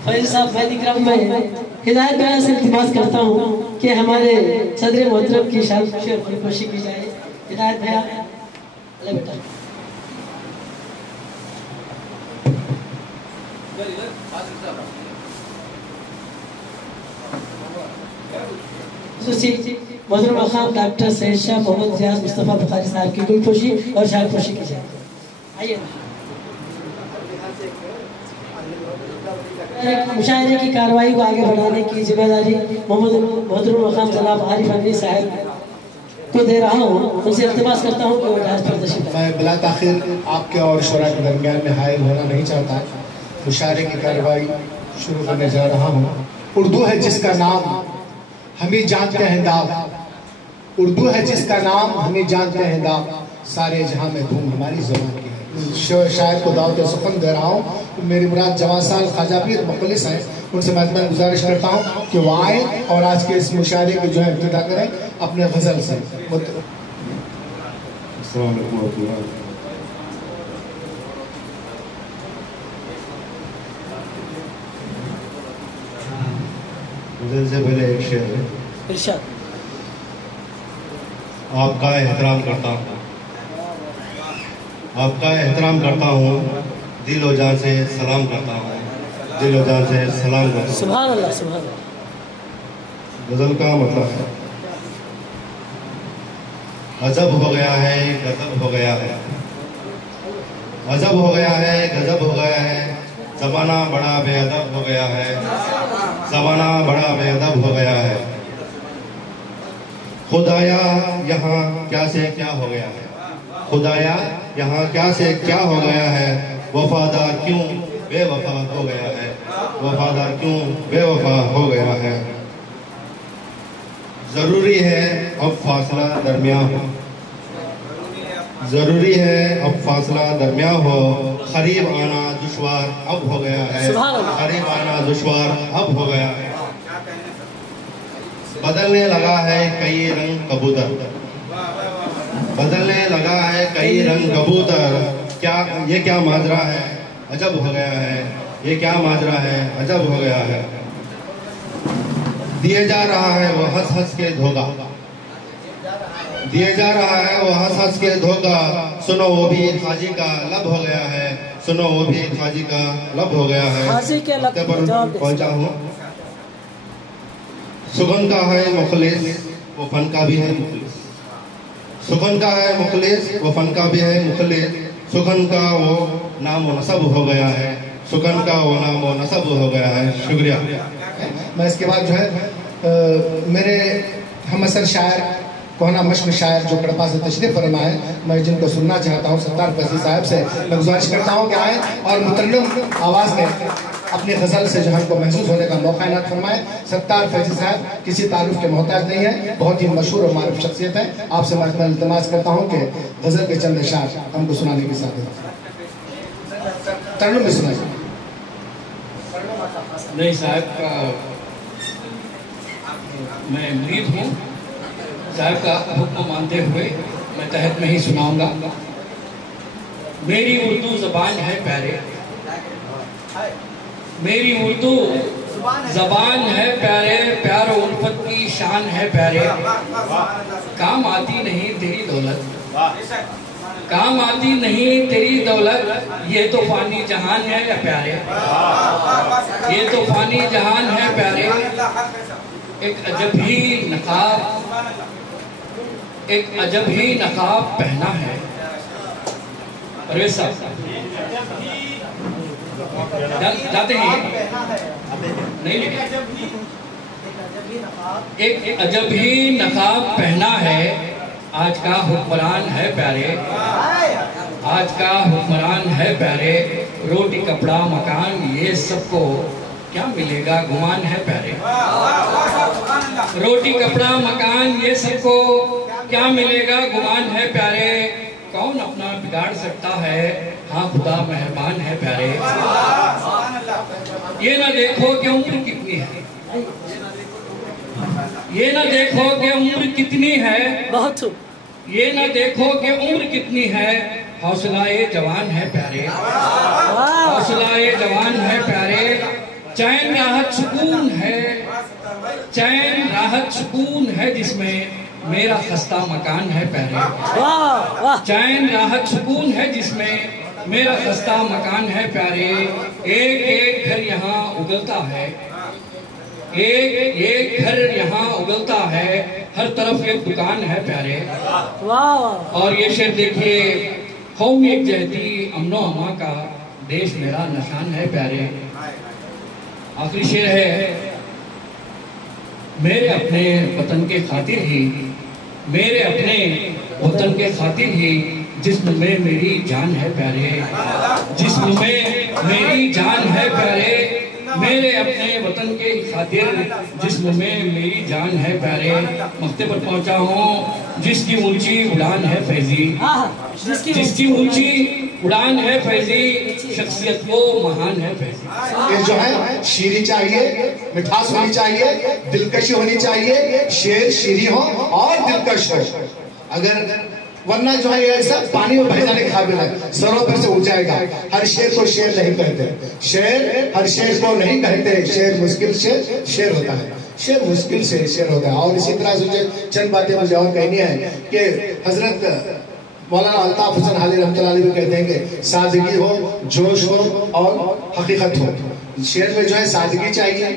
فیض صاحب میں اکرام میں ہدایت بیان سے التماس کرتا ہوں کہ ہمارے صدر محترم کی شان خوشی کی جائے. ہدایت بیان لے بیٹا. محترم مقام ڈاکٹر سید شاہ محمد ریاض مصطفیٰ بخاری صاحب کی گل پوشی اور شاعر پوشی کی جائے. آئیے. مشاعرے کی کارروائی کو آگے بڑھانے کی ذمہ داری محترم مقام جناب عارف امین صاحب کو دے رہا ہوں. ان سے التماس کرتا ہوں کہ وہ جہاز پر تشریف لائیں. میں بلا تاخیر آپ کے اور شعراء کے درمیان میں حائل ہونا نہیں چاہتا. مشاعرے کی کارروائی شروع کرنے جا رہا ہوں. اردو ہے جس کا نام ہمیں جانتے ہیں داغ. اردو ہے جس کا نام ہمیں جانتے ہیں داغ. سارے جہاں میں دھوم ہماری زبان کی ہے. شاعر کو دعوت سخن دے رہا ہوں. میری مراد جوان سال خواجہ پیر مخلص ہیں. ان سے میں گزارش کرتا ہوں کہ وہ آئیں اور آج کے اس مشاعرے کی جو ہے ابتدا کریں اپنے غزل سے. السلام علیکم ورحمۃ اللہ. غزل سے پہلے ایک شعر ہے. ارشاد. آپ کا احترام کرتا ہوں. آپ کا احترام کرتا ہوں. دل و جان سے سلام کرتا ہوں. دل و جان سے سلام کرتا ہوں. سبحان اللہ سبحان اللہ. غزل کا مطلب ہے عجب ہو گیا ہے غضب ہو گیا ہے. عجب ہو گیا ہے غضب ہو گیا ہے. زمانہ بڑا بے ادب ہو گیا ہے. زمانہ بڑا بے ادب ہو گیا ہے. خدایا یہاں کیا سے کیا ہو گیا ہے. خدایا یہاں کیا سے کیا ہو گیا ہے. وفادار کیوں بے وفا ہو گیا ہے. وفادار کیوں بے وفا ہو گیا ہے. ضروری ہے اب فاصلہ درمیان ہو. ضروری ہے اب فاصلہ درمیان ہو. قریب آنا دشوار اب ہو گیا ہے. قریب آنا دشوار اب ہو گیا ہے. بدلنے لگا ہے کئی رنگ کبوتر. بدلنے لگا ہے کئی رنگ کبوتر. یہ کیا ماجرا ہے عجب ہو گیا ہے. یہ کیا ماجرا ہے عجب ہو گیا ہے. دیے جا رہا ہے وہ ہنس ہنس کے دھوکا. دیے جا رہا ہے وہ ہنس ہنس کے دھوکا. سنو وہ بھی خواجی کا لب ہو گیا ہے. سنو وہ بھی خواجی کا لب ہو گیا ہے. پر پہنچا ہوں. سخن کا ہے مخلص وہ فن کا بھی ہے مخلص. سخن کا ہے مخلص وہ فن کا بھی ہے مخلص. سخن کا وہ نام و نسب ہو گیا ہے. سخن کا وہ نام و نسب ہو گیا ہے. شکریہ. میں اس کے بعد جو ہے میرے ہم اثر شاعر کوہنا مشق شاعر جو کڑپا سے تشریف فرما ہے میں جن کو سننا چاہتا ہوں ستار فیضی صاحب سے میں گزارش کرتا ہوں کہ آئیں اور مترنم آواز میں اپنی غزل سے جو ہم کو محسوس ہونے کا موقع عنایت فرمائے. ستار فیضی صاحب کسی تعارف کے محتاج نہیں ہے. بہت ہی مشہور اور معروف شخصیت ہے. آپ سے میں التماس کرتا ہوں کہ غزل کے چند اشعار ہم کو سنانے کی ساتھ ترنم میں سنائیں. نہیں صاحب کا میں مرید ہوں. صاحب کا حکم مانتے ہوئے میں تحت میں ہی سناؤں گا. میری اردو زبان ہے پیارے. میری اردو زبان ہے پیارے. پیار و الفت کی شان ہے پیارے. کام آتی نہیں تیری دولت. کام آتی نہیں تیری دولت. یہ تو فانی جہان ہے پیارے. یہ تو فانی جہان ہے پیارے. ایک عجب ہی نقاب پہنا ہے. پرویز صاحب جاتے ہیں نہیں لیکن ایک عجب ہی نقاب پہنا ہے آج کا حکمران ہے پیارے، آج کا حکمران ہے پیارے، روٹی کپڑا مکان یہ سب کو کیا ملے گا گمان ہے پیارے، روٹی کپڑا مکان یہ سب کو کیا ملے گا گمان ہے پیارے، کون اپنا بگاڑ سکتا ہے، ہاں خدا مہربان ہے پیارے، یہ نہ دیکھو کہ عمر کتنی ہے، یہ نہ دیکھو کہ عمر کتنی ہے، بہت یہ نہ دیکھو کہ عمر کتنی ہے، حوصلہ جوان ہے پیارے، حوصلہ جوان ہے پیارے، چین راحت سکون ہے، چین راحت سکون ہے جس میں میرا خستہ مکان ہے پیارے، چین راحت سکون ہے جس میں میرا خستہ مکان ہے پیارے، ایک ایک گھر یہاں اگلتا ہے، ایک ایک گھر یہاں اگلتا ہے، ہر طرف ایک دکان ہے پیارے، اور یہ شعر دیکھیے، قوم ایک جہتی امن و امان کا دیش میرا نشان ہے پیارے، آخری شعر ہے، میرے اپنے وطن کے خاطر ہی، میرے اپنے وطن کے خاطر ہی جسم میں میری جان ہے پیارے، جسم میں میری جان ہے پیارے، میرے اپنے وطن کے خاطر جسم میں میری جان ہے پیارے، مقتے پر پہنچا ہوں جس کی اونچی اڑان ہے فیضی، جس کی اونچی اڑان ہے فیضی، شخصیت وہ مہان ہے فیضی۔ یہ جو ہے شیریں چاہیے، مٹھاس ہونی چاہیے، دلکشی ہونی چاہیے، شعر شیریں ہو اور دلکش ہو، اگر ورنہ جو ہے یہ ایسا پانی میں بہہ جانے کے قابل ہے، سروں پر سے اٹھ جائے گا۔ ہر شعر کو شعر نہیں کہتے، شعر ہر شعر کو نہیں کہتے، شعر مشکل سے شعر ہوتا ہے، شعر مشکل سے شعر ہوتا ہے۔ اور اسی طرح سے چند باتیں مجھے اور کہنی ہیں کہ حضرت مولانا الطاف حسن حالی رحمۃ اللہ علیہ بھی کہتے ہیں کہ سادگی ہو، جوش ہو اور حقیقت ہو۔ شعر میں جو ہے سادگی چاہیے،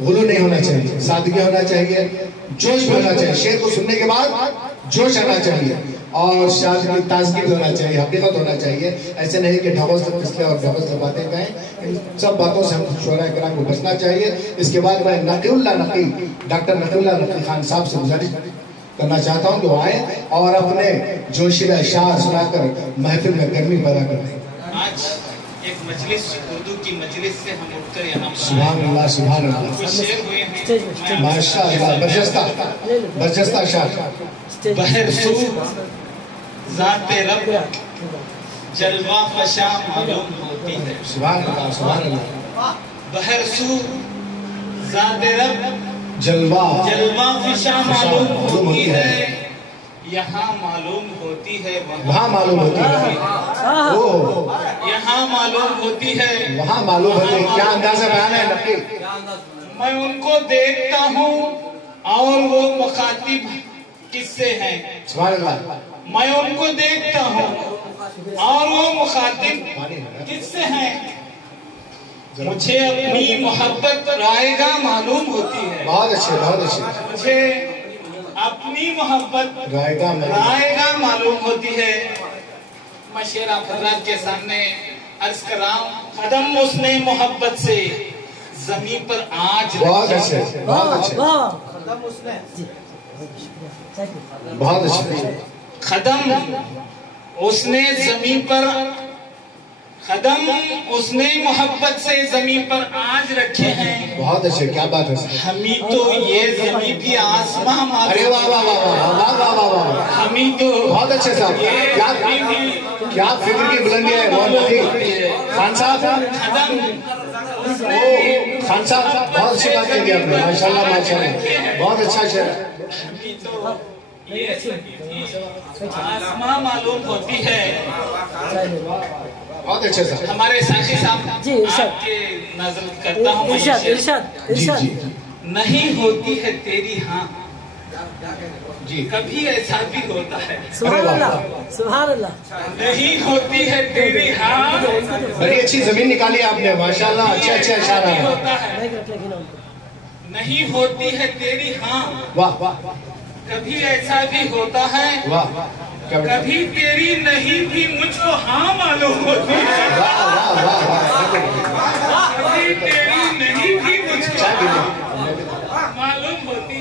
غلو نہیں ہونا چاہیے، سادگی ہونا چاہیے، جوش بھی ہونا چاہیے، شعر کو سننے کے بعد جوش آنا چاہیے، اور سادگی تازگی بھی ہونا چاہیے، حقیقت ہونا چاہیے، ایسے نہیں کہ ڈھگوں سے پھسلے اور ڈھگوں سے باتیں کہیں، ان سب باتوں سے ہم شعراء کرام کو بچنا چاہیے۔ اس کے بعد میں نقی اللہ نقی ڈاکٹر نقی اللہ نقی خان صاحب سے گزارش کرنا چاہتا ہوں کہ وہ آئیں اور اپنے جوشیلہ اشعار سنا کر محفل میں گرمی پیدا کر دیں۔ آج ایک مجلس، اردو کی مجلس سے ہم اٹھ کر یہاں سبحان اللہ سبحان اللہ، کچھ شعر ہوئے ہیں، ماشاء اللہ، برجستہ اشعار۔ بہر سو ذات رب جلوہ فشاں معلوم ہوتی ہے، سبحان اللہ سبحان اللہ، بہر سو ذات رب جلوہ فشاں معلوم ہوتی ہے، یہاں معلوم ہوتی ہے وہاں معلوم ہوتی ہے، یہاں معلوم ہوتی ہے، وہاں معلوم ہوتی ہے۔ کیا اندازہ بیان ہے نقی؟ میں ان کو دیکھتا ہوں اور وہ مخاطب کس سے ہیں، سبحان اللہ، میں ان کو دیکھتا ہوں اور وہ مخاطب کس سے ہیں، مجھے اپنی محبت رائے گاہ معلوم ہوتی ہے، بہت اچھے بہت اچھے، مجھے اپنی محبت رائے گاہ معلوم ہوتی ہے۔ میں شعر آپ حضرات کے سامنے عرض کر رہا ہوں، قدم اس نے محبت سے زمین پر آج بہت اچھے بہت اچھے بہت اچھے، قدم اس نے زمین پر، قدم اس نے محبت سے زمین پر آج رکھے ہیں، بہت اچھے، کیا بات ہے، ہمیں تو یہ زمین بھی آسمان معلوم، ارے واہ واہ واہ واہ واہ واہ واہ، ہمیں تو بہت اچھے صاحب، کیا فکر کی بلندی ہے، بہت اچھی۔ خان صاحب خان صاحب بہت اچھی بات کہی آپ نے، ماشاءاللہ ماشاءاللہ، بہت اچھا شعر ہے، آسمان معلوم ہوتی ہے۔ بہت اچھے صاحب، ہمارے ساتھی صاحب آپ کے نظر کرتا ہوں، نہیں ہوتی ہے تیری ہاں، کبھی ایسا بھی ہوتا ہے، سبحان اللہ سبحان اللہ، نہیں ہوتی ہے تیری ہاں، بڑی اچھی زمین نکالی آپ نے، ماشاءاللہ، اچھے اچھے اشعار ہیں، نہیں ہوتی ہے تیری ہاں، واہ واہ، کبھی ایسا بھی ہوتا ہے، واہ، کبھی تیری نہیں بھی مجھ کو ہاں معلوم ہوتی ہے، واہ واہ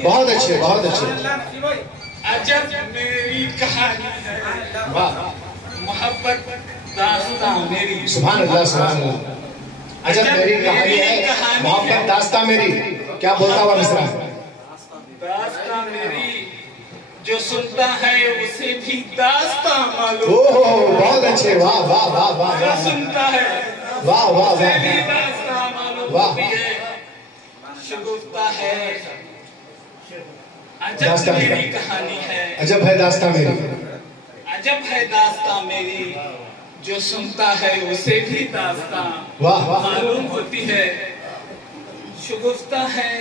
بہت اچھے بہت اچھے. عجب میری کہانی ہے محبت داستان میری. سبحان اللہ سبحان اللہ. عجب میری کہانی ہے محبت داستان میری. کیا بولتا ہوا مصرع؟ داستان میری جو سنتا ہے اسے بھی داستان معلوم. بہت اچھے. واہ واہ واہ واہ. جو سنتا ہے واہ واہ اسے واہ. بھی داستان معلوم ہوتی ہے. شگفتہ ہے عجب میری کہانی ہے. عجب ہے داستان میری. عجب ہے داستان میری جو سنتا ہے اسے بھی داستان معلوم ہوتی ہے. شگفتہ ہے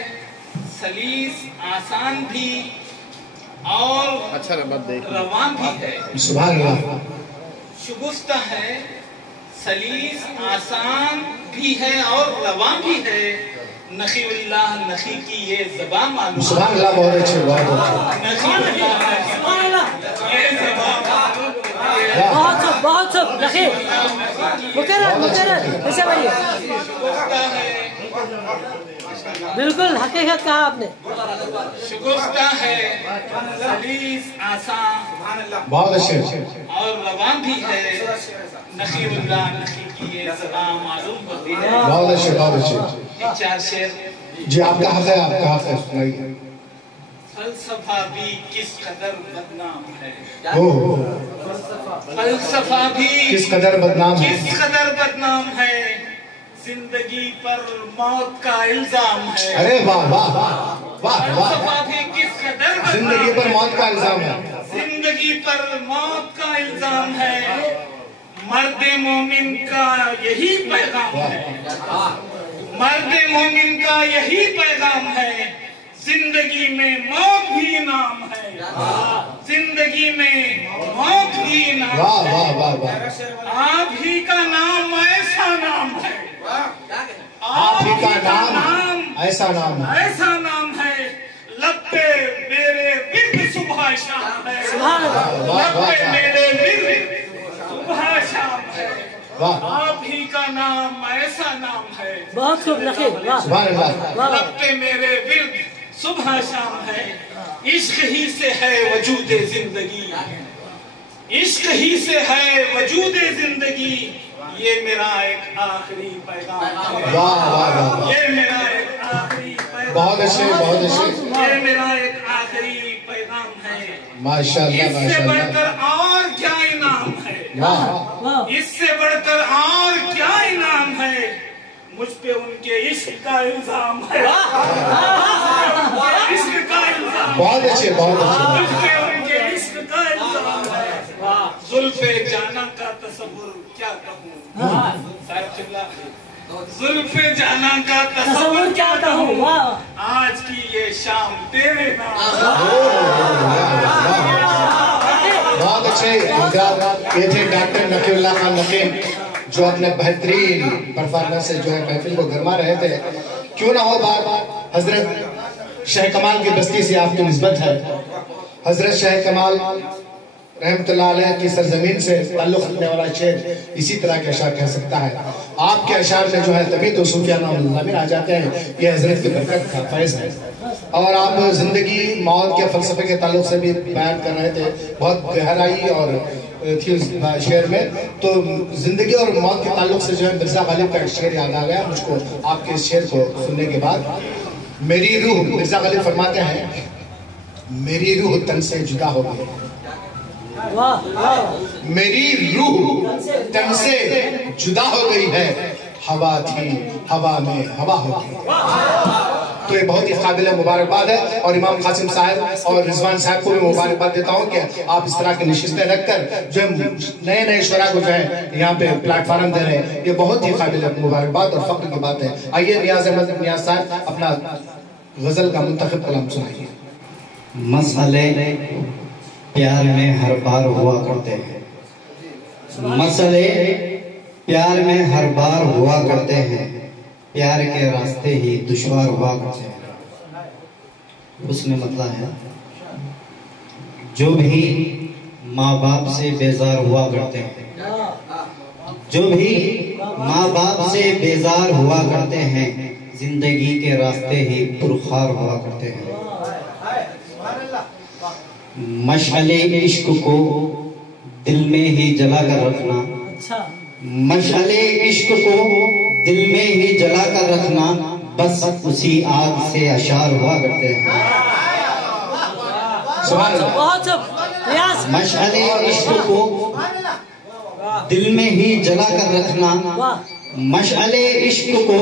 سلیس آسان بھی اور رواں بھی ہے. سبحان اللہ. شگفتہ ہے سلیس آسان بھی ہے اور رواں بھی ہے. نخی اللہ نخی کی یہ زبان معلوم. سبحان اللہ. بہت اچھے بہت اچھے. نخی اللہ یہ زبان معلوم. بہت سب نخی مکرر ایسے بھائی. بالکل حقیقت کہا آپ نے. شگفتہ ہے سلیس آسان بہت اچھے اور رواں بھی ہے. نخی اللہ نخی کی یہ زبان معلوم ہوتی ہے. بہت اچھے بہت اچھے. چار شعر. جی آپ کا حق ہے آپ کا حق ہے سنائیے. فلسفہ بھی کس قدر بدنام ہے. فلسفہ بھی کس قدر بدنام ہے. کس قدر بدنام ہے. زندگی پر موت کا الزام ہے. ارے واہ واہ واہ. فلسفہ بھی کس قدر زندگی پر موت کا الزام ہے. زندگی پر موت کا الزام ہے. مرد مومن کا یہی پیغام ہے. مرد مومن کا یہی پیغام ہے. زندگی میں موت بھی نام ہے. زندگی میں موت بھی نام واہ ہے. واہ واہ. آپ ہی کا نام ایسا نام ہے. آپ ہی کا نام ایسا نام ہے. ایسا نام ہے. لب پہ میرے ورد صبح شام ہے. لب پہ میرے ورد صبح شام ہے. آپ ہی کا نام ایسا نام ہے. بہت خوب نخی. سبحان اللہ. لب پہ میرے ورد صبح شام ہے. عشق ہی سے ہے وجود زندگی. عشق ہی سے ہے وجود زندگی. یہ میرا ایک آخری پیغام ہے. واہ واہ واہ. یہ میرا ایک آخری پیغام. بہت اچھے بہت اچھے. یہ میرا ایک آخری پیغام ہے. ماشاءاللہ اس سے ماشاءاللہ. بڑھ کر اور کیا انعام ہے. واہ. اس سے بڑھ کر اور کیا انعام ہے. مجھ پہ ان کے عشق کا الزام ہے. عشق کا الزام. بہت اچھے بہت اچھے. مجھ پہ ان کے عشق کا الزام ہے. زلف جانا کا تصور کیا کہوں. زلف جانا کا تصور کیا کہوں. آج کی یہ شام تیرے نام. بہت اچھے. یہ تھے ڈاکٹر نقی اللہ خان نقیم جو اپنے بہترین پرفارمنس سے جو ہے محفل کو گرما رہے تھے. کیوں نہ ہو بات حضرت شاہ کمال کی بستی سے آپ کی نسبت ہے. حضرت شاہ کمال رحمت اللہ علیہ کی سرزمین سے تعلق رکھنے والا شعر اسی طرح کے اشعار کہہ سکتا ہے. آپ کے اشعار میں جو ہے تبھی تو صوفیانہ مضامین آ جاتے ہیں. یہ حضرت کی برکت کا فیض ہے. اور آپ زندگی موت کے فلسفے کے تعلق سے بھی بیان کر رہے تھے. بہت گہرائی اور تھی اس شعر میں. تو زندگی اور موت کے تعلق سے جو ہے مرزا غالب کا ایک شعر یاد آ گیا مجھ کو آپ کے اس شعر کو سننے کے بعد. میری روح, مرزا غالب فرماتے ہیں, میری روح تن سے جدا ہو گئی. میری روح تن سے جدا ہو گئی ہے. ہوا تھی ہوا میں ہوا ہو گئی. تو یہ بہت ہی قابل مبارکباد ہے. اور امام قاسم صاحب اور رضوان صاحب کو بھی مبارکباد دیتا ہوں کہ آپ اس طرح کی نشستیں رکھ کر جو نئے نئے شعراء کو جو ہے یہاں پہ پلیٹ فارم دے رہے ہیں. یہ بہت ہی قابل مبارکباد اور فخر کی بات ہے. آئیے نیاز احمد نیاز صاحب اپنا غزل کا منتخب کلام سنائیے. مسئلے پیار میں ہر بار ہوا کرتے ہیں. مسئلے پیار میں ہر بار ہوا کرتے ہیں. پیار کے راستے ہی دشوار ہوا کرتے ہیں. اس میں مطلب ہے جو بھی ماں باپ سے بیزار ہوا کرتے ہیں جو بھی ماں باپ سے بیزار ہوا کرتے ہیں زندگی کے راستے ہی پرخار ہوا کرتے ہیں. مشعل عشق کو دل میں ہی جلا کر رکھنا, مشعل عشق کو دل میں ہی جلا کر رکھنا, بس اسی آگ سے اشعار ہوا کرتے ہیں. مشعل عشق کو دل میں ہی جلا کر رکھنا, مشعل عشق کو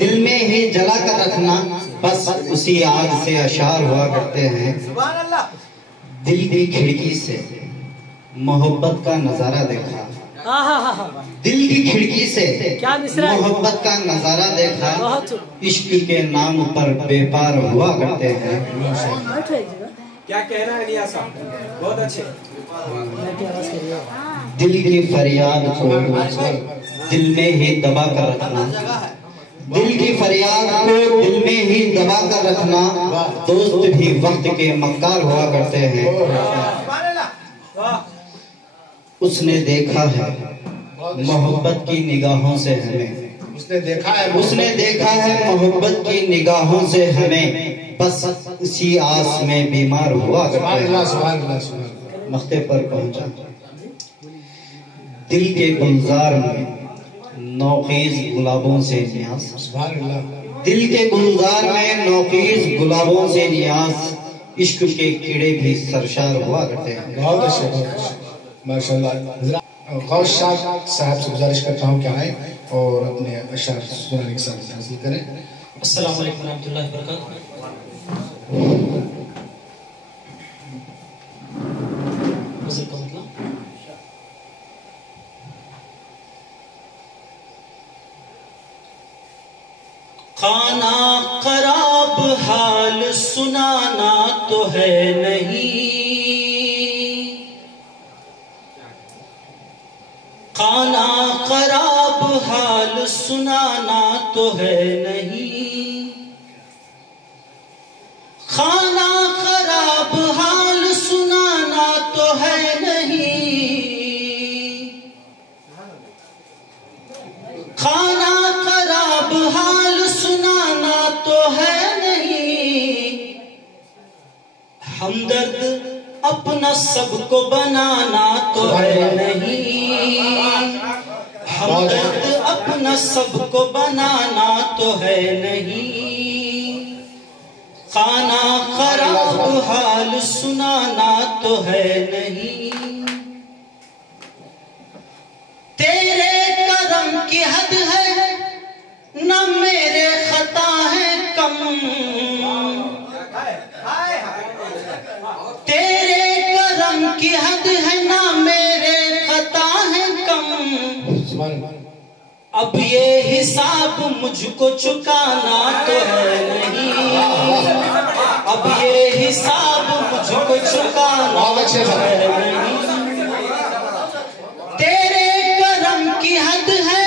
دل میں ہی جلا کر رکھنا, بس اسی آگ سے اشعار ہوا کرتے ہیں. دل کی کھڑکی سے محبت کا نظارہ دیکھا, دل کی کھڑکی سے محبت کا نظارہ دیکھا, عشق کے نام پر بے پار ہوا کرتے ہیں. کیا کہنا ہے نیا صاحب, بہت اچھے. دل کی فریاد کو دل میں ہی دبا کر رکھنا, دل کی فریاد کو دل میں ہی دبا کر رکھنا, دوست بھی وقت کے مکار ہوا کرتے ہیں. اس نے دیکھا ہے محبت کی نگاہوں سے ہمیں, اس نے دیکھا ہے محبت کی نگاہوں سے ہمیں, بس اسی آس میں بیمار ہوا کرتے ہیں. مختے پر پہنچا دل کے گلزار میں نوخیز گلابوں سے نیاز, دل کے گلزار میں نوخیز گلابوں سے نیاز, عشق کے کیڑے بھی سرشار ہوا کرتے ہیں. بہت اچھے ماشاءاللہ. غوث شاہ صاحب سے گزارش کرتا ہوں کہ آئیں اور اپنے اشعار سنانے کے ساتھ حاصل کریں. السلام علیکم ورحمۃ اللہ وبرکاتہ. غزل کا مطلب خانہ خراب حال سنانا تو ہے نہیں, خانہ خراب حال سنانا تو ہے نہیں, خانہ خراب حال سنانا تو ہے نہیں, خانہ خراب حال سنانا تو ہے نہیں, ہمدرد اپنا سب کو بنانا تو ہے نہیں, ہمدرد اپنا سب کو بنانا تو ہے نہیں, خانہ خراب حال سنانا تو ہے نہیں. تیرے کرم کی حد ہے نہ میرے خطا ہے کم, تیرے کرم کی حد ہے نہ میرے خطا ہے کم, اب یہ حساب مجھ کو چکانا تو ہے نہیں, اب یہ حساب مجھ کو چکانا تو ہے نہیں. تیرے کرم کی حد ہے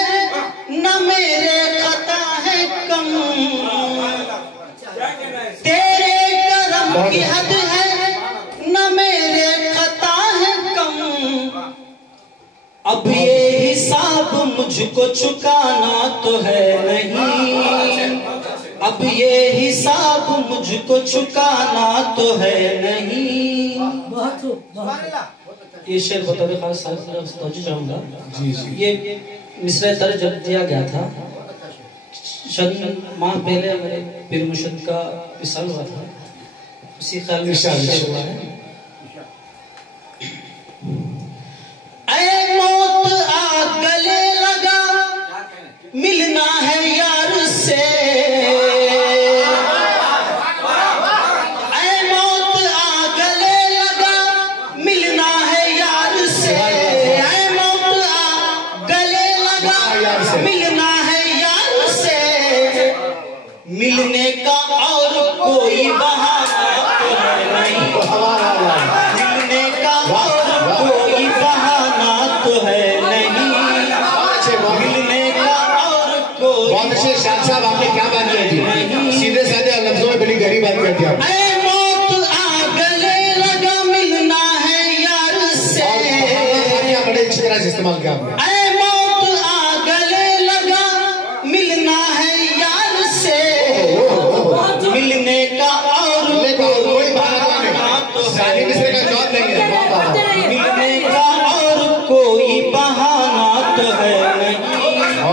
نہ میرے خطا ہے کم, تیرے کرم کی حد ہے نہ میرے خطا ہے کم, اب یہ حساب مجھ کو چکانا تو ہے نہیں, اب یہ حساب مجھ کو چکانا تو ہے نہیں. یہ شعر بطور خاص توجہ چاہوں گا. یہ مصرع درج دیا گیا تھا چند ماہ پہلے ہمارے پیر مرشد کا وصال ہوا تھا, اسی خیال میں شعر ہوا ہے. اے موت آ گلے لگا ملنا ہے یار سے, اے موت آ گلے لگا ملنا ہے یار سے, اے موت آ گلے لگا ملنا ہے یار سے, ملنے کا اور کوئی بہانہ تو ہے نہیں, ملنے کا اور کوئی بہانہ تو ہے نہیں, ملنے کا اور کوئی. بہت اچھے شاہ صاحب, آپ نے کیا بات کی تھی, سیدھے سادے لفظوں میں بڑی گہری بات کرتی آپ. اے موت آ گلے لگا ملنا ہے یار سے, بڑے اچھی طرح سے استعمال کیا آپ نے. اے موت